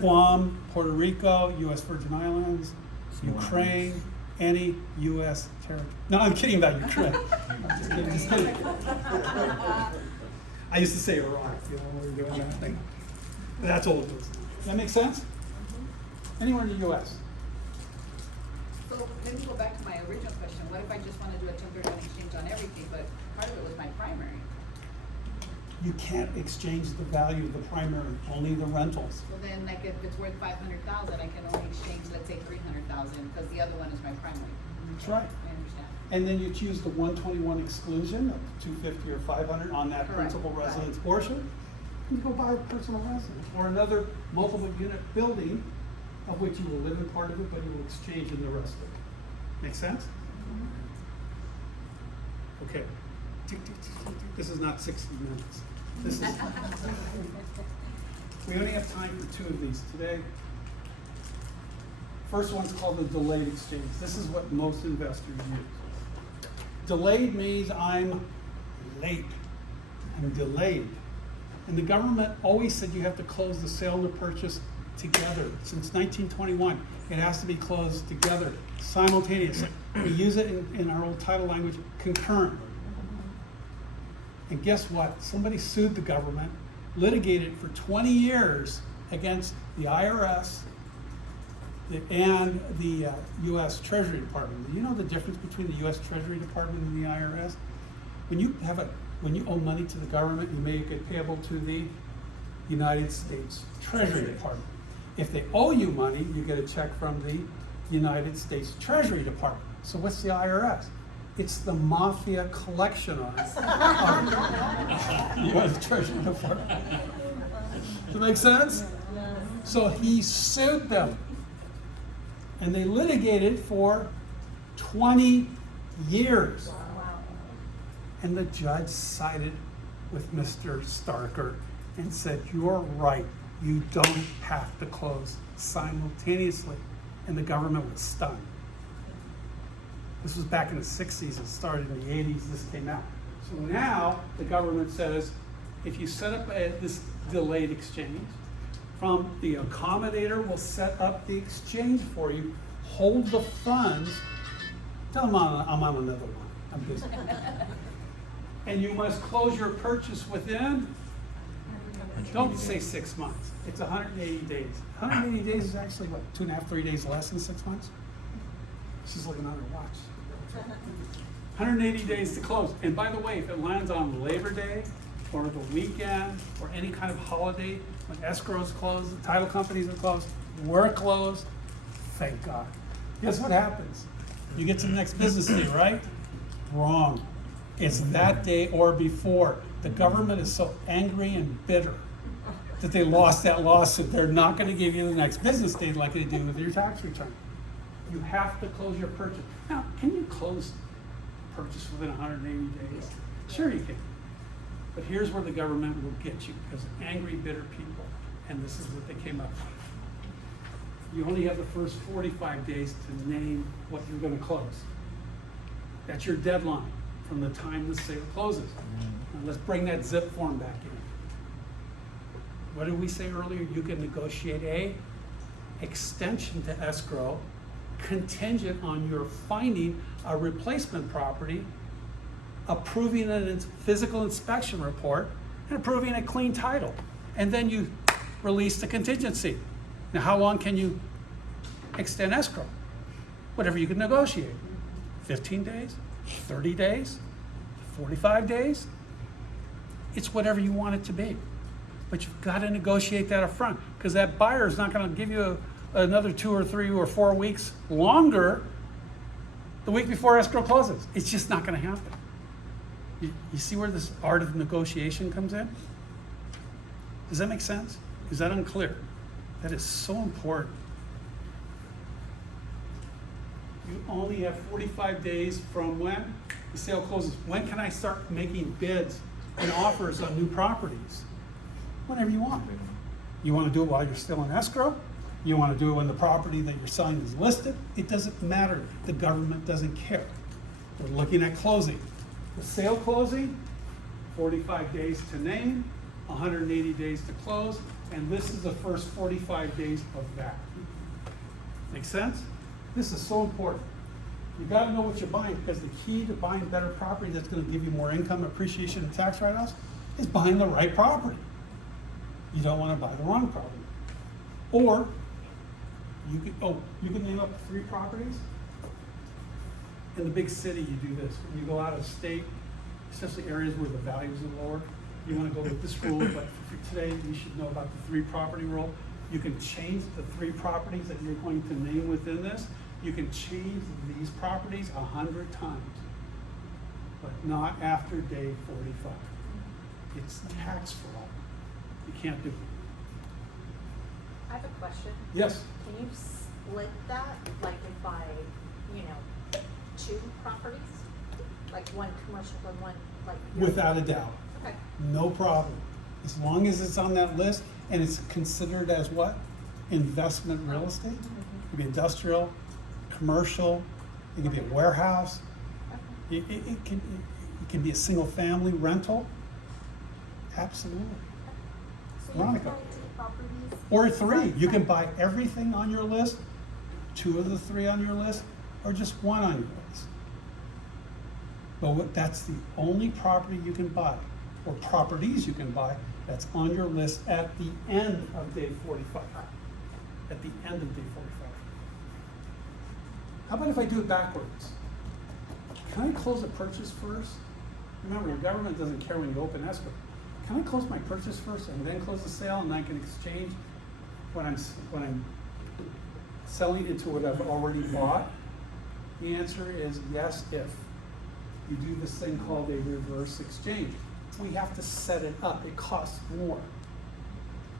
Guam, Puerto Rico, US Virgin Islands, Ukraine, any US territory. No, I'm kidding about Ukraine. I'm just kidding, just kidding. I used to say Iraq, you know, when we were doing that thing. But that's old news. Does that make sense? Anywhere in the US. So let me go back to my original question. What if I just want to do a 1031 exchange on everything, but part of it was my primary? You can't exchange the value of the primary, only the rentals. So then, like, if it's worth 500,000, I can only exchange, let's say, 300,000, because the other one is my primary. That's right. I understand. And then you choose the 121 exclusion of 250 or 500 on that Correct. principal Got it. residence portion. You go buy a personal residence or another multiple unit building of which you will live in part of it, but you will exchange in the rest of it. Make sense? Okay. This is not 60 minutes. This is. We only have time for 2 of these today. First one's called the delayed exchange. This is what most investors use. Delayed means I'm late. I'm delayed. And the government always said you have to close the sale and the purchase together. Since 1921, it has to be closed together, simultaneously. We use it in our old title language, concurrent. And guess what? Somebody sued the government, litigated for 20 years against the IRS and the U.S. Treasury Department. Do you know the difference between the U.S. Treasury Department and the IRS? When you owe money to the government, you make it payable to the United States Treasury Department. If they owe you money, you get a check from the United States Treasury Department. So what's the IRS? It's the mafia collection office of the U.S. Treasury Department. Does that make sense? So he sued them. And they litigated for 20 years. And the judge sided with Mr. Starker and said, you're right, you don't have to close simultaneously. And the government was stunned. This was back in the 60s, it started in the 80s, this came out. So now the government says, if you set up this delayed exchange, from the accommodator will set up the exchange for you, hold the funds, tell them I'm on another one, I'm busy. And you must close your purchase within, don't say 6 months, it's 180 days. 180 days is actually what, 2.5, 3 days less than 6 months? She's looking at her watch. 180 days to close. And by the way, if it lands on Labor Day or the weekend or any kind of holiday, when escrow is closed, the title companies are closed, we're closed, thank God. Guess what happens? You get to the next business day, right? Wrong. It's that day or before. The government is so angry and bitter that they lost that lawsuit. They're not going to give you the next business day like they do with your tax return. You have to close your purchase. Now, can you close purchase within 180 days? Sure you can. But here's where the government will get you, because angry, bitter people, and this is what they came up with. You only have the first 45 days to name what you're going to close. That's your deadline from the time the sale closes. Now let's bring that zip form back in. What did we say earlier? You can negotiate a extension to escrow contingent on your finding a replacement property, approving a physical inspection report, and approving a clean title. And then you release the contingency. Now, how long can you extend escrow? Whatever you can negotiate. 15 days, 30 days, 45 days. It's whatever you want it to be. But you've got to negotiate that up front, because that buyer is not going to give you another 2 or 3 or 4 weeks longer the week before escrow closes. It's just not going to happen. You see where this art of negotiation comes in? Does that make sense? Is that unclear? That is so important. You only have 45 days from when the sale closes. When can I start making bids and offers on new properties? Whenever you want. You want to do it while you're still in escrow? You want to do it when the property that you're selling is listed? It doesn't matter. The government doesn't care. We're looking at closing. The sale closing, 45 days to name, 180 days to close, and this is the first 45 days of that. Make sense? This is so important. You gotta know what you're buying, because the key to buying better property that's gonna give you more income, appreciation, and tax write-offs is buying the right property. You don't wanna buy the wrong property. Or, you can name up 3 properties. In the big city, you do this. When you go out of state, especially areas where the values are lower, you wanna go with this rule, but for today, you should know about the 3 property rule. You can change the 3 properties that you're going to name within this. You can change these properties 100 times, but not after day 45. It's tax fraud. You can't do it. I have a question. Yes, Can you split that, like if I, 2 properties? Like one commercial and one, like? without a doubt, Okay. no problem. As long as it's on that list and it's considered as what? Investment real estate? It could be industrial, commercial, it could be a warehouse. It can be a single family rental. Absolutely. So you Veronica. can buy 2 properties? Or 3, you can buy everything on your list, 2 of the 3 on your list, or just 1 on your list. But that's the only property you can buy, or properties you can buy, that's on your list at the end of day 45. At the end of day 45. How about if I do it backwards? Can I close a purchase first? Remember, the government doesn't care when you open escrow. Can I close my purchase first and then close the sale, and I can exchange when I'm selling into what I've already bought? The answer is yes, if you do this thing called a reverse exchange. We have to set it up. It costs more.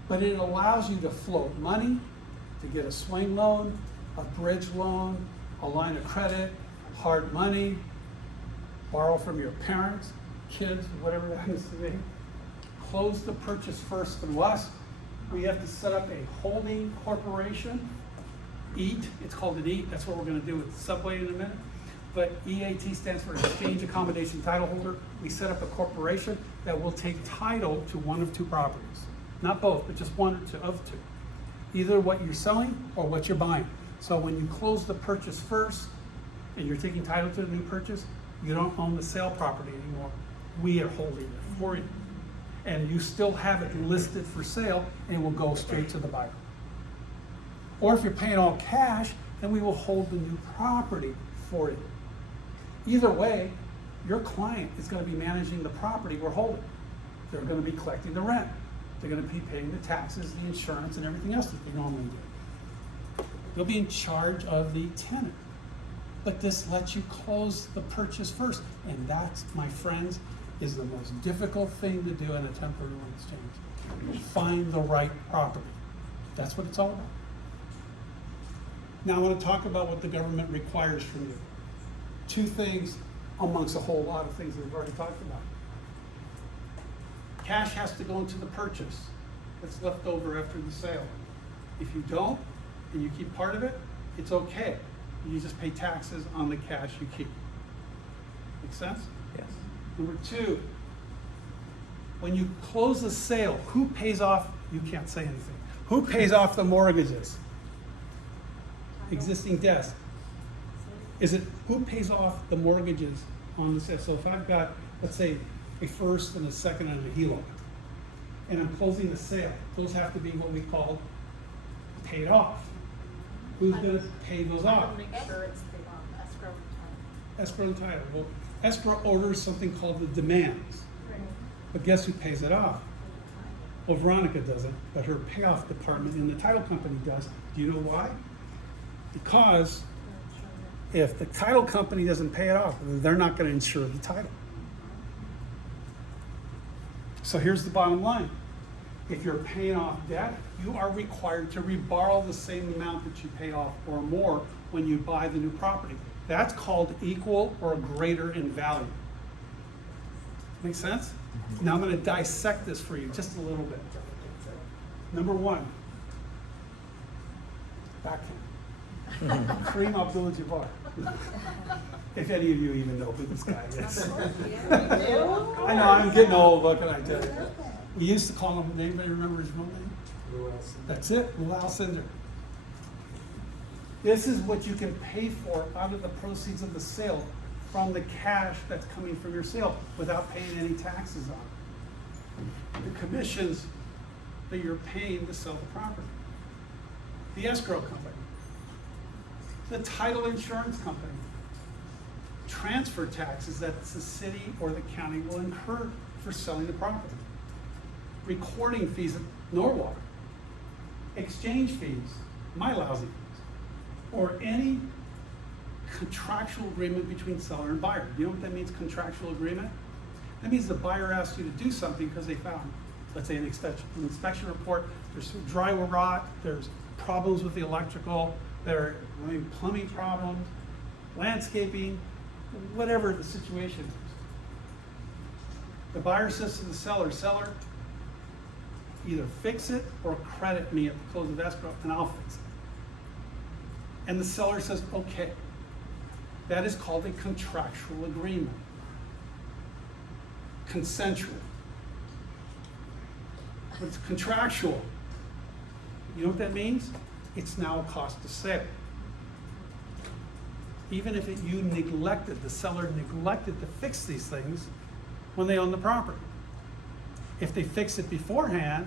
But it allows you to float money, to get a swing loan, a bridge loan, a line of credit, hard money, borrow from your parents, kids, whatever that happens to be. Close the purchase first through us. We have to set up a holding corporation. EAT, it's called an EAT. That's what we're going to do with Subway in a minute. But EAT stands for Exchange Accommodation Title Holder. We set up a corporation that will take title to 1 of 2 properties. Not both, but just 1 or 2 of 2. Either what you're selling or what you're buying. So when you close the purchase first and you're taking title to the new purchase, you don't own the sale property anymore. We are holding it for you. And you still have it listed for sale, and it will go straight to the buyer. Or if you're paying all cash, then we will hold the new property for you. Either way, your client is going to be managing the property we're holding. They're going to be collecting the rent. They're going to be paying the taxes, the insurance, and everything else that they normally do. They'll be in charge of the tenant. But this lets you close the purchase first. And that, my friends, is the most difficult thing to do in a temporary loan exchange. Find the right property. That's what it's all about. Now I want to talk about what the government requires from you. 2 things amongst a whole lot of things that we've already talked about. Cash has to go into the purchase that's left over after the sale. If you don't, and you keep part of it, it's okay. You just pay taxes on the cash you keep. Make sense? Yes. Number 2, when you close the sale, who pays off? You can't say anything. Who pays off the mortgages? Existing debts. Is it who pays off the mortgages on the sale? So if I've got, let's say, a first and a second and a HELOC, and I'm closing the sale, those have to be what we call paid off. Who's going to pay those off? Make sure it's paid off, escrow time. Escrow and title. Well, escrow orders something called the demands. But guess who pays it off? Well, Veronica doesn't, but her payoff department in the title company does. Do you know why? Because if the title company doesn't pay it off, they're not going to insure the title. So here's the bottom line. If you're paying off debt, you are required to reborrow the same amount that you paid off or more when you buy the new property. That's called equal or greater in value. Make sense? Now I'm going to dissect this for you just a little bit. Number one, backhand. Kareem Abdul-Jabbar. If any of you even know who this guy is. I know, I'm getting old, what can I tell you? We used to call him, anybody remember his real name? That's it, Lou Alcindor. This is what you can pay for out of the proceeds of the sale from the cash that's coming from your sale without paying any taxes on it. The commissions that you're paying to sell the property. The escrow company. The title insurance company. Transfer taxes that the city or the county will incur for selling the property. Recording fees at Norwalk. Exchange fees, my lousy fees. Or any contractual agreement between seller and buyer. You know what that means, contractual agreement? That means the buyer asks you to do something because they found, let's say, an inspection report, there's drywall rot, there's problems with the electrical, there are plumbing problems, landscaping, whatever the situation is. The buyer says to the seller, either fix it or credit me at the close of escrow and I'll fix it. And the seller says, okay. That is called a contractual agreement. Consensual. But it's contractual. You know what that means? It's now a cost of sale. Even if you neglected, the seller neglected to fix these things when they own the property. If they fix it beforehand,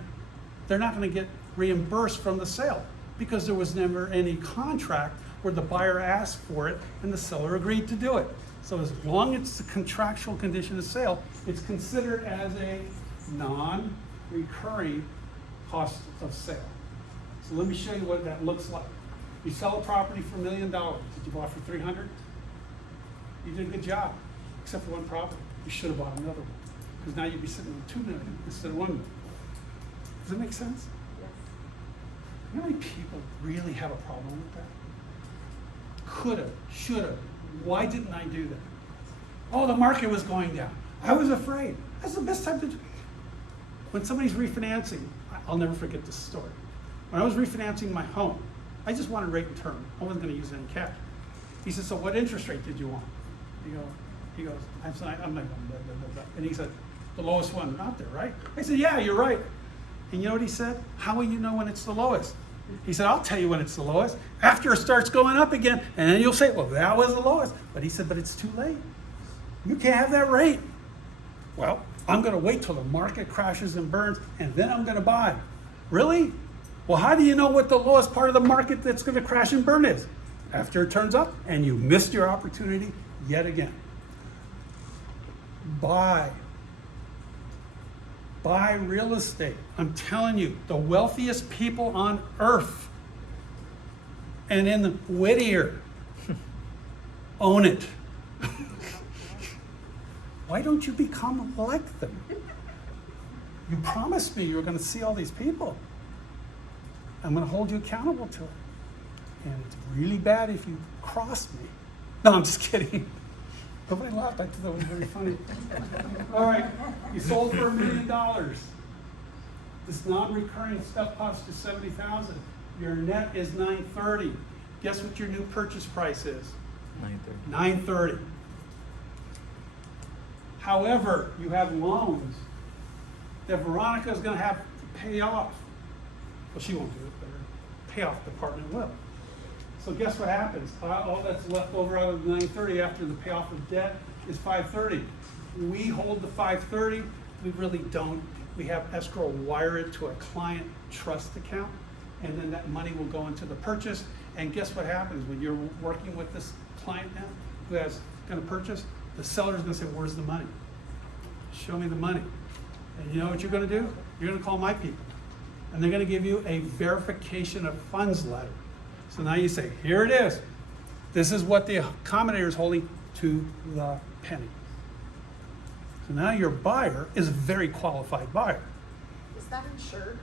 they're not going to get reimbursed from the sale because there was never any contract where the buyer asked for it and the seller agreed to do it. So as long as it's a contractual condition of sale, it's considered as a non-recurring cost of sale. So let me show you what that looks like. You sell a property for $1 million. Did you buy it for $300? You did a good job, except for one problem. You should have bought another one, because now you'd be sitting with $2 million instead of $1 million. Does that make sense? Yes. You know how many people really have a problem with that? Coulda, shoulda. Why didn't I do that? Oh, the market was going down. I was afraid. That's the best time to do. When somebody's refinancing, I'll never forget this story. When I was refinancing my home, I just wanted rate and term. I wasn't going to use any cash. He said, so what interest rate did you want? He goes, I'm like, blah, blah, blah. And he said, the lowest one out there, right? I said, yeah, you're right. And you know what he said? How will you know when it's the lowest? He said, I'll tell you when it's the lowest. After it starts going up again, and then you'll say, well, that was the lowest. But he said, but it's too late. You can't have that rate. Well, I'm going to wait till the market crashes and burns, and then I'm going to buy. Really? Well, how do you know what the lowest part of the market that's going to crash and burn is? After it turns up, and you missed your opportunity yet again. Buy real estate. I'm telling you, the wealthiest people on earth and in the Whittier own it. Why don't you become like them? You promised me you were going to see all these people. I'm going to hold you accountable to it. And it's really bad if you cross me. No, I'm just kidding. Nobody laughed. I thought that was very funny. All right, you sold for $1 million. This non-recurring stuff cost you $70,000. Your net is $930. Guess what your new purchase price is? $930. However, you have loans that Veronica's going to have to pay off. Well, she won't do it, but her payoff department will. So guess what happens? All that's left over out of the $930 after the payoff of debt is $530. We hold the $530. We really don't. We have escrow wire it to a client trust account, and then that money will go into the purchase. And guess what happens when you're working with this client now who is going to purchase? The seller is going to say, where's the money? Show me the money. And you know what you're going to do? You're going to call my people. And they're going to give you a verification of funds letter. So now you say, here it is. This is what the accommodator is holding to the penny. So now your buyer is a very qualified buyer. Is that insured?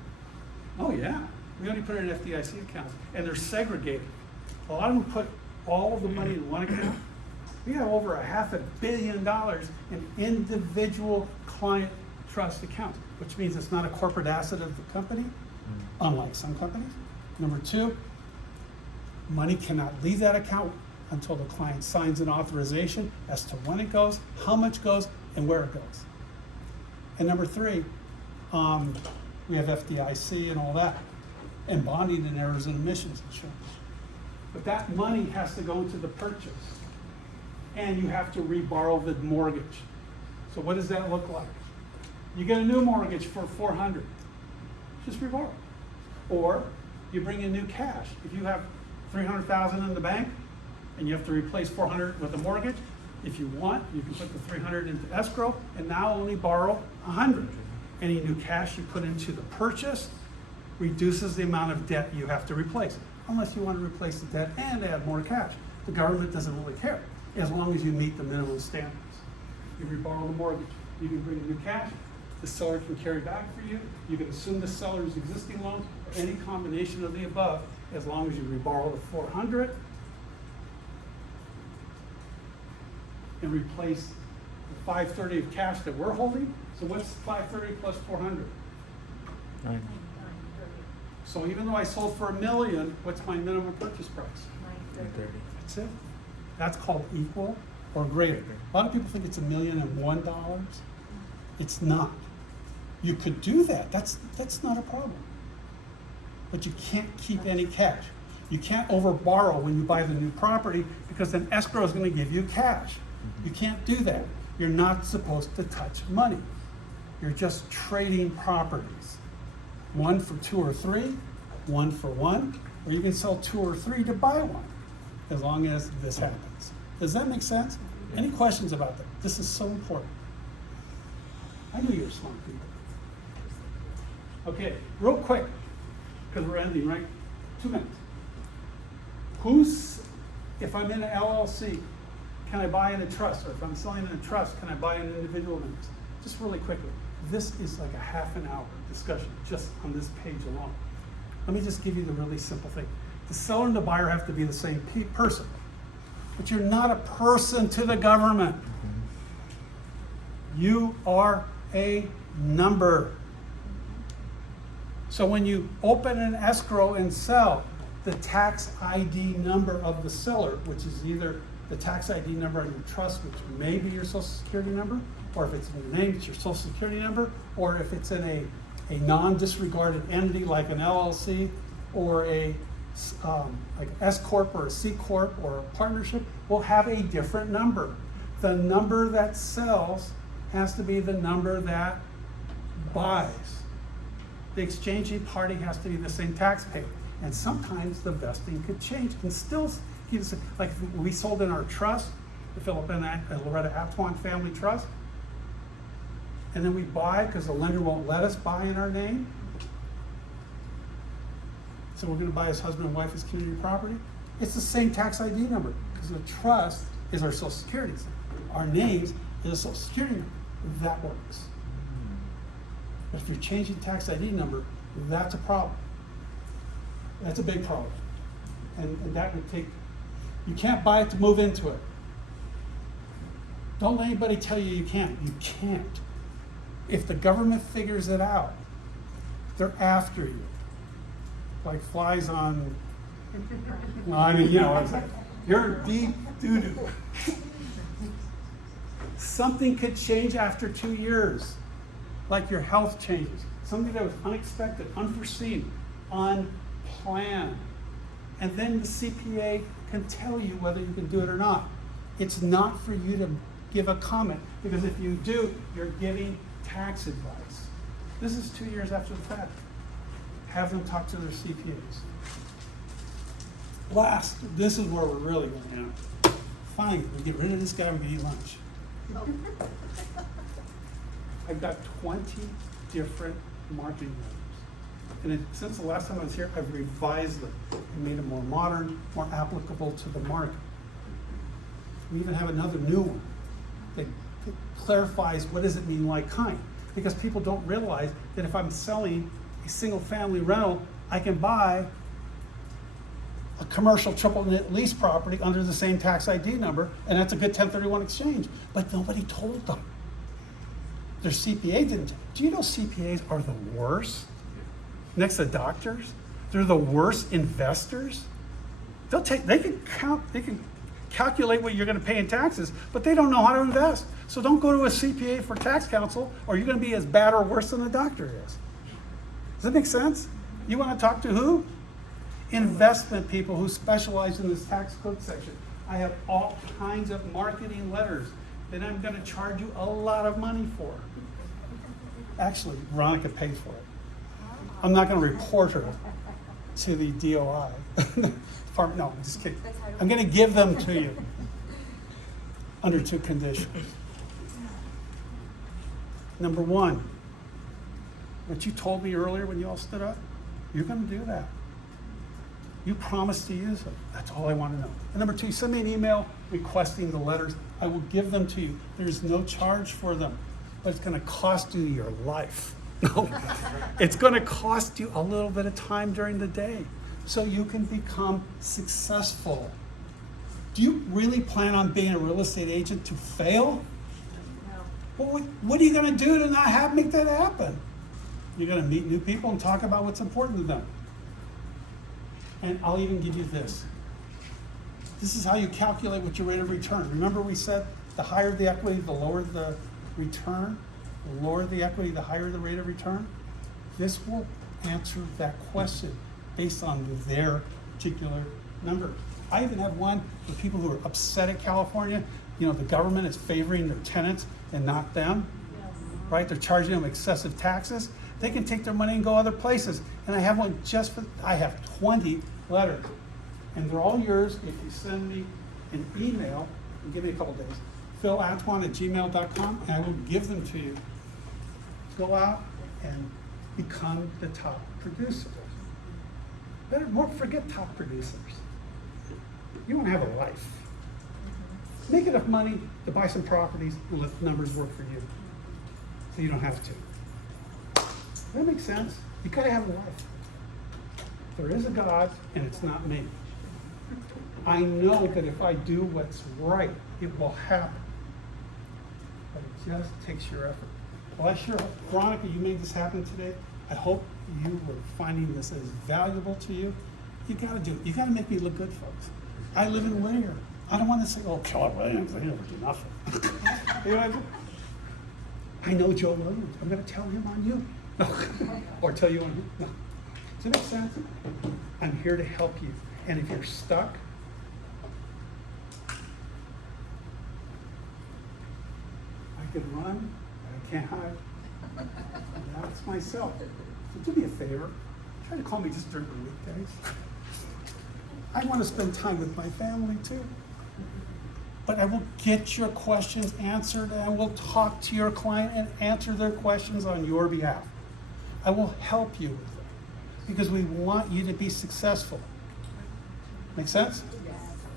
Oh, yeah. We only put it in FDIC accounts, and they're segregated. A lot of them put all of the money in one account. We have over $500 million in individual client trust accounts, which means it's not a corporate asset of the company, unlike some companies. Number two, money cannot leave that account until the client signs an authorization as to when it goes, how much goes, and where it goes. And number three, we have FDIC and all that, and bonding and errors and emissions insurance. But that money has to go into the purchase, and you have to reborrow the mortgage. So what does that look like? You get a new mortgage for $400, just reborrow. Or you bring in new cash. If you have $300,000 in the bank and you have to replace $400 with a mortgage, if you want, you can put the $300 into escrow and now only borrow $100. Any new cash you put into the purchase reduces the amount of debt you have to replace, unless you want to replace the debt and add more cash. The government doesn't really care, as long as you meet the minimum standards. You reborrow the mortgage, you can bring in new cash, the seller can carry back for you, you can assume the seller's existing loans, or any combination of the above, as long as you reborrow the $400 and replace the $530 of cash that we're holding. So what's $530 plus $400? Right. So even though I sold for $1 million, what's my minimum purchase price? 30. That's it. That's called equal or greater. A lot of people think it's $1,001,001. It's not. You could do that. That's not a problem. But you can't keep any cash. You can't overborrow when you buy the new property, because then escrow is going to give you cash. You can't do that. You're not supposed to touch money. You're just trading properties. One for two or three, one for one, or you can sell two or three to buy one, as long as this happens. Does that make sense? Any questions about that? This is so important. I knew you were smart people. Okay, real quick, because we're ending, right? 2 minutes. If I'm in an LLC, can I buy in a trust? Or if I'm selling in a trust, can I buy in individual names? Just really quickly. This is like a half an hour discussion just on this page alone. Let me just give you the really simple thing. The seller and the buyer have to be the same person, but you're not a person to the government. You are a number. So when you open an escrow and sell, the tax ID number of the seller, which is either the tax ID number on your trust, which may be your social security number, or if it's in your name, it's your social security number, or if it's in a non-disregarded entity like an LLC or a like S Corp or a C Corp or a partnership, will have a different number. The number that sells has to be the number that buys. The exchanging party has to be the same taxpayer. And sometimes the vesting could change and still keep the same. Like we sold in our trust, the Philip and Loretta Atwan family trust, and then we buy because the lender won't let us buy in our name. So we're going to buy as husband and wife as community property. It's the same tax ID number because the trust is our social security. Our names is a social security number. That works. But if you're changing tax ID number, that's a problem. That's a big problem. And that would take, you can't buy it to move into it. Don't let anybody tell you you can't. You can't. If the government figures it out, they're after you. Like flies on, well, I mean, you know, it's like, you're deep doo-doo. Something could change after 2 years. Like your health changes. Something that was unexpected, unforeseen, unplanned. And then the CPA can tell you whether you can do it or not. It's not for you to give a comment, because if you do, you're giving tax advice. This is 2 years after the fact. Have them talk to their CPAs. Last, this is where we're really going to fine, we get rid of this guy, we can eat lunch. I've got 20 different marketing letters. And since the last time I was here, I've revised them and made them more modern, more applicable to the market. We even have another new one that clarifies what does it mean like kind. because people don't realize that if I'm selling a single-family rental, I can buy a commercial triple net lease property under the same tax ID number, and that's a good 1031 exchange. But nobody told them. Their CPA didn't. Do you know CPAs are the worst? Next to doctors, they're the worst investors. They can calculate what you're going to pay in taxes, but they don't know how to invest. So don't go to a CPA for tax counsel, or you're going to be as bad or worse than the doctor is. Does that make sense? You want to talk to who? Investment people who specialize in this tax code section. I have all kinds of marketing letters that I'm going to charge you a lot of money for. Actually, Veronica pays for it. I'm not going to report her to the DOI. No, I'm just kidding. I'm going to give them to you under 2 conditions. Number 1, what you told me earlier when you all stood up, you're going to do that. You promised to use them. That's all I want to know. And number 2, send me an email requesting the letters. I will give them to you. There's no charge for them, but it's going to cost you your life. No, it's going to cost you a little bit of time during the day so you can become successful. Do you really plan on being a real estate agent to fail? No. Well, what are you going to do to not make that happen? You're going to meet new people and talk about what's important to them. And I'll even give you this. This is how you calculate what your rate of return. Remember we said the higher the equity, the lower the return. The lower the equity, the higher the rate of return. This will answer that question based on their particular number. I even have one for people who are upset at California. You know, the government is favoring their tenants and not them, right? They're charging them excessive taxes. They can take their money and go other places. And I have one I have 20 letters. And they're all yours if you send me an email, and give me a couple days, philatwan@gmail.com, and I will give them to you. Go out and become the top producer. Forget top producers. You don't have a life. Make enough money to buy some properties and let the numbers work for you. So you don't have to. That makes sense. You gotta have a life. There is a God, and it's not me. I know that if I do what's right, it will happen. But it just takes your effort. Well, I sure hope, Veronica, you made this happen today. I hope you were finding this as valuable to you. You gotta do it. You gotta make me look good, folks. I live in Whittier. I don't want to say, oh, Keller Williams, they never do nothing. You know what I mean? I know Joe Williams. I'm gonna tell him on you. No. Or tell you on him. No. Does that make sense? I'm here to help you. And if you're stuck, I can run, but I can't hide. That's myself. So do me a favor. Try to call me just during the weekdays. I want to spend time with my family too. But I will get your questions answered, and I will talk to your client and answer their questions on your behalf. I will help you with them because we want you to be successful. Make sense?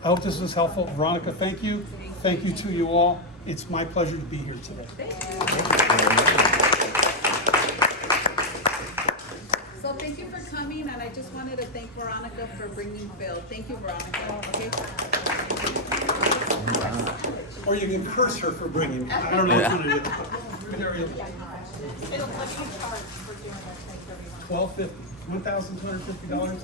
I hope this was helpful. Veronica, thank you. Thank you to you all. It's my pleasure to be here today. So thank you for coming, and I just wanted to thank Veronica for bringing Phil. Thank you, Veronica. Okay. Or you can curse her for bringing me. I don't know which one it is. $1,250, $1,250.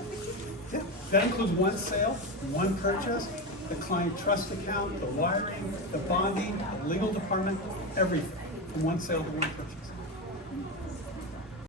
Yeah. That includes one sale, one purchase, the client trust account, the wiring, the bonding, the legal department, everything. From one sale to one purchase.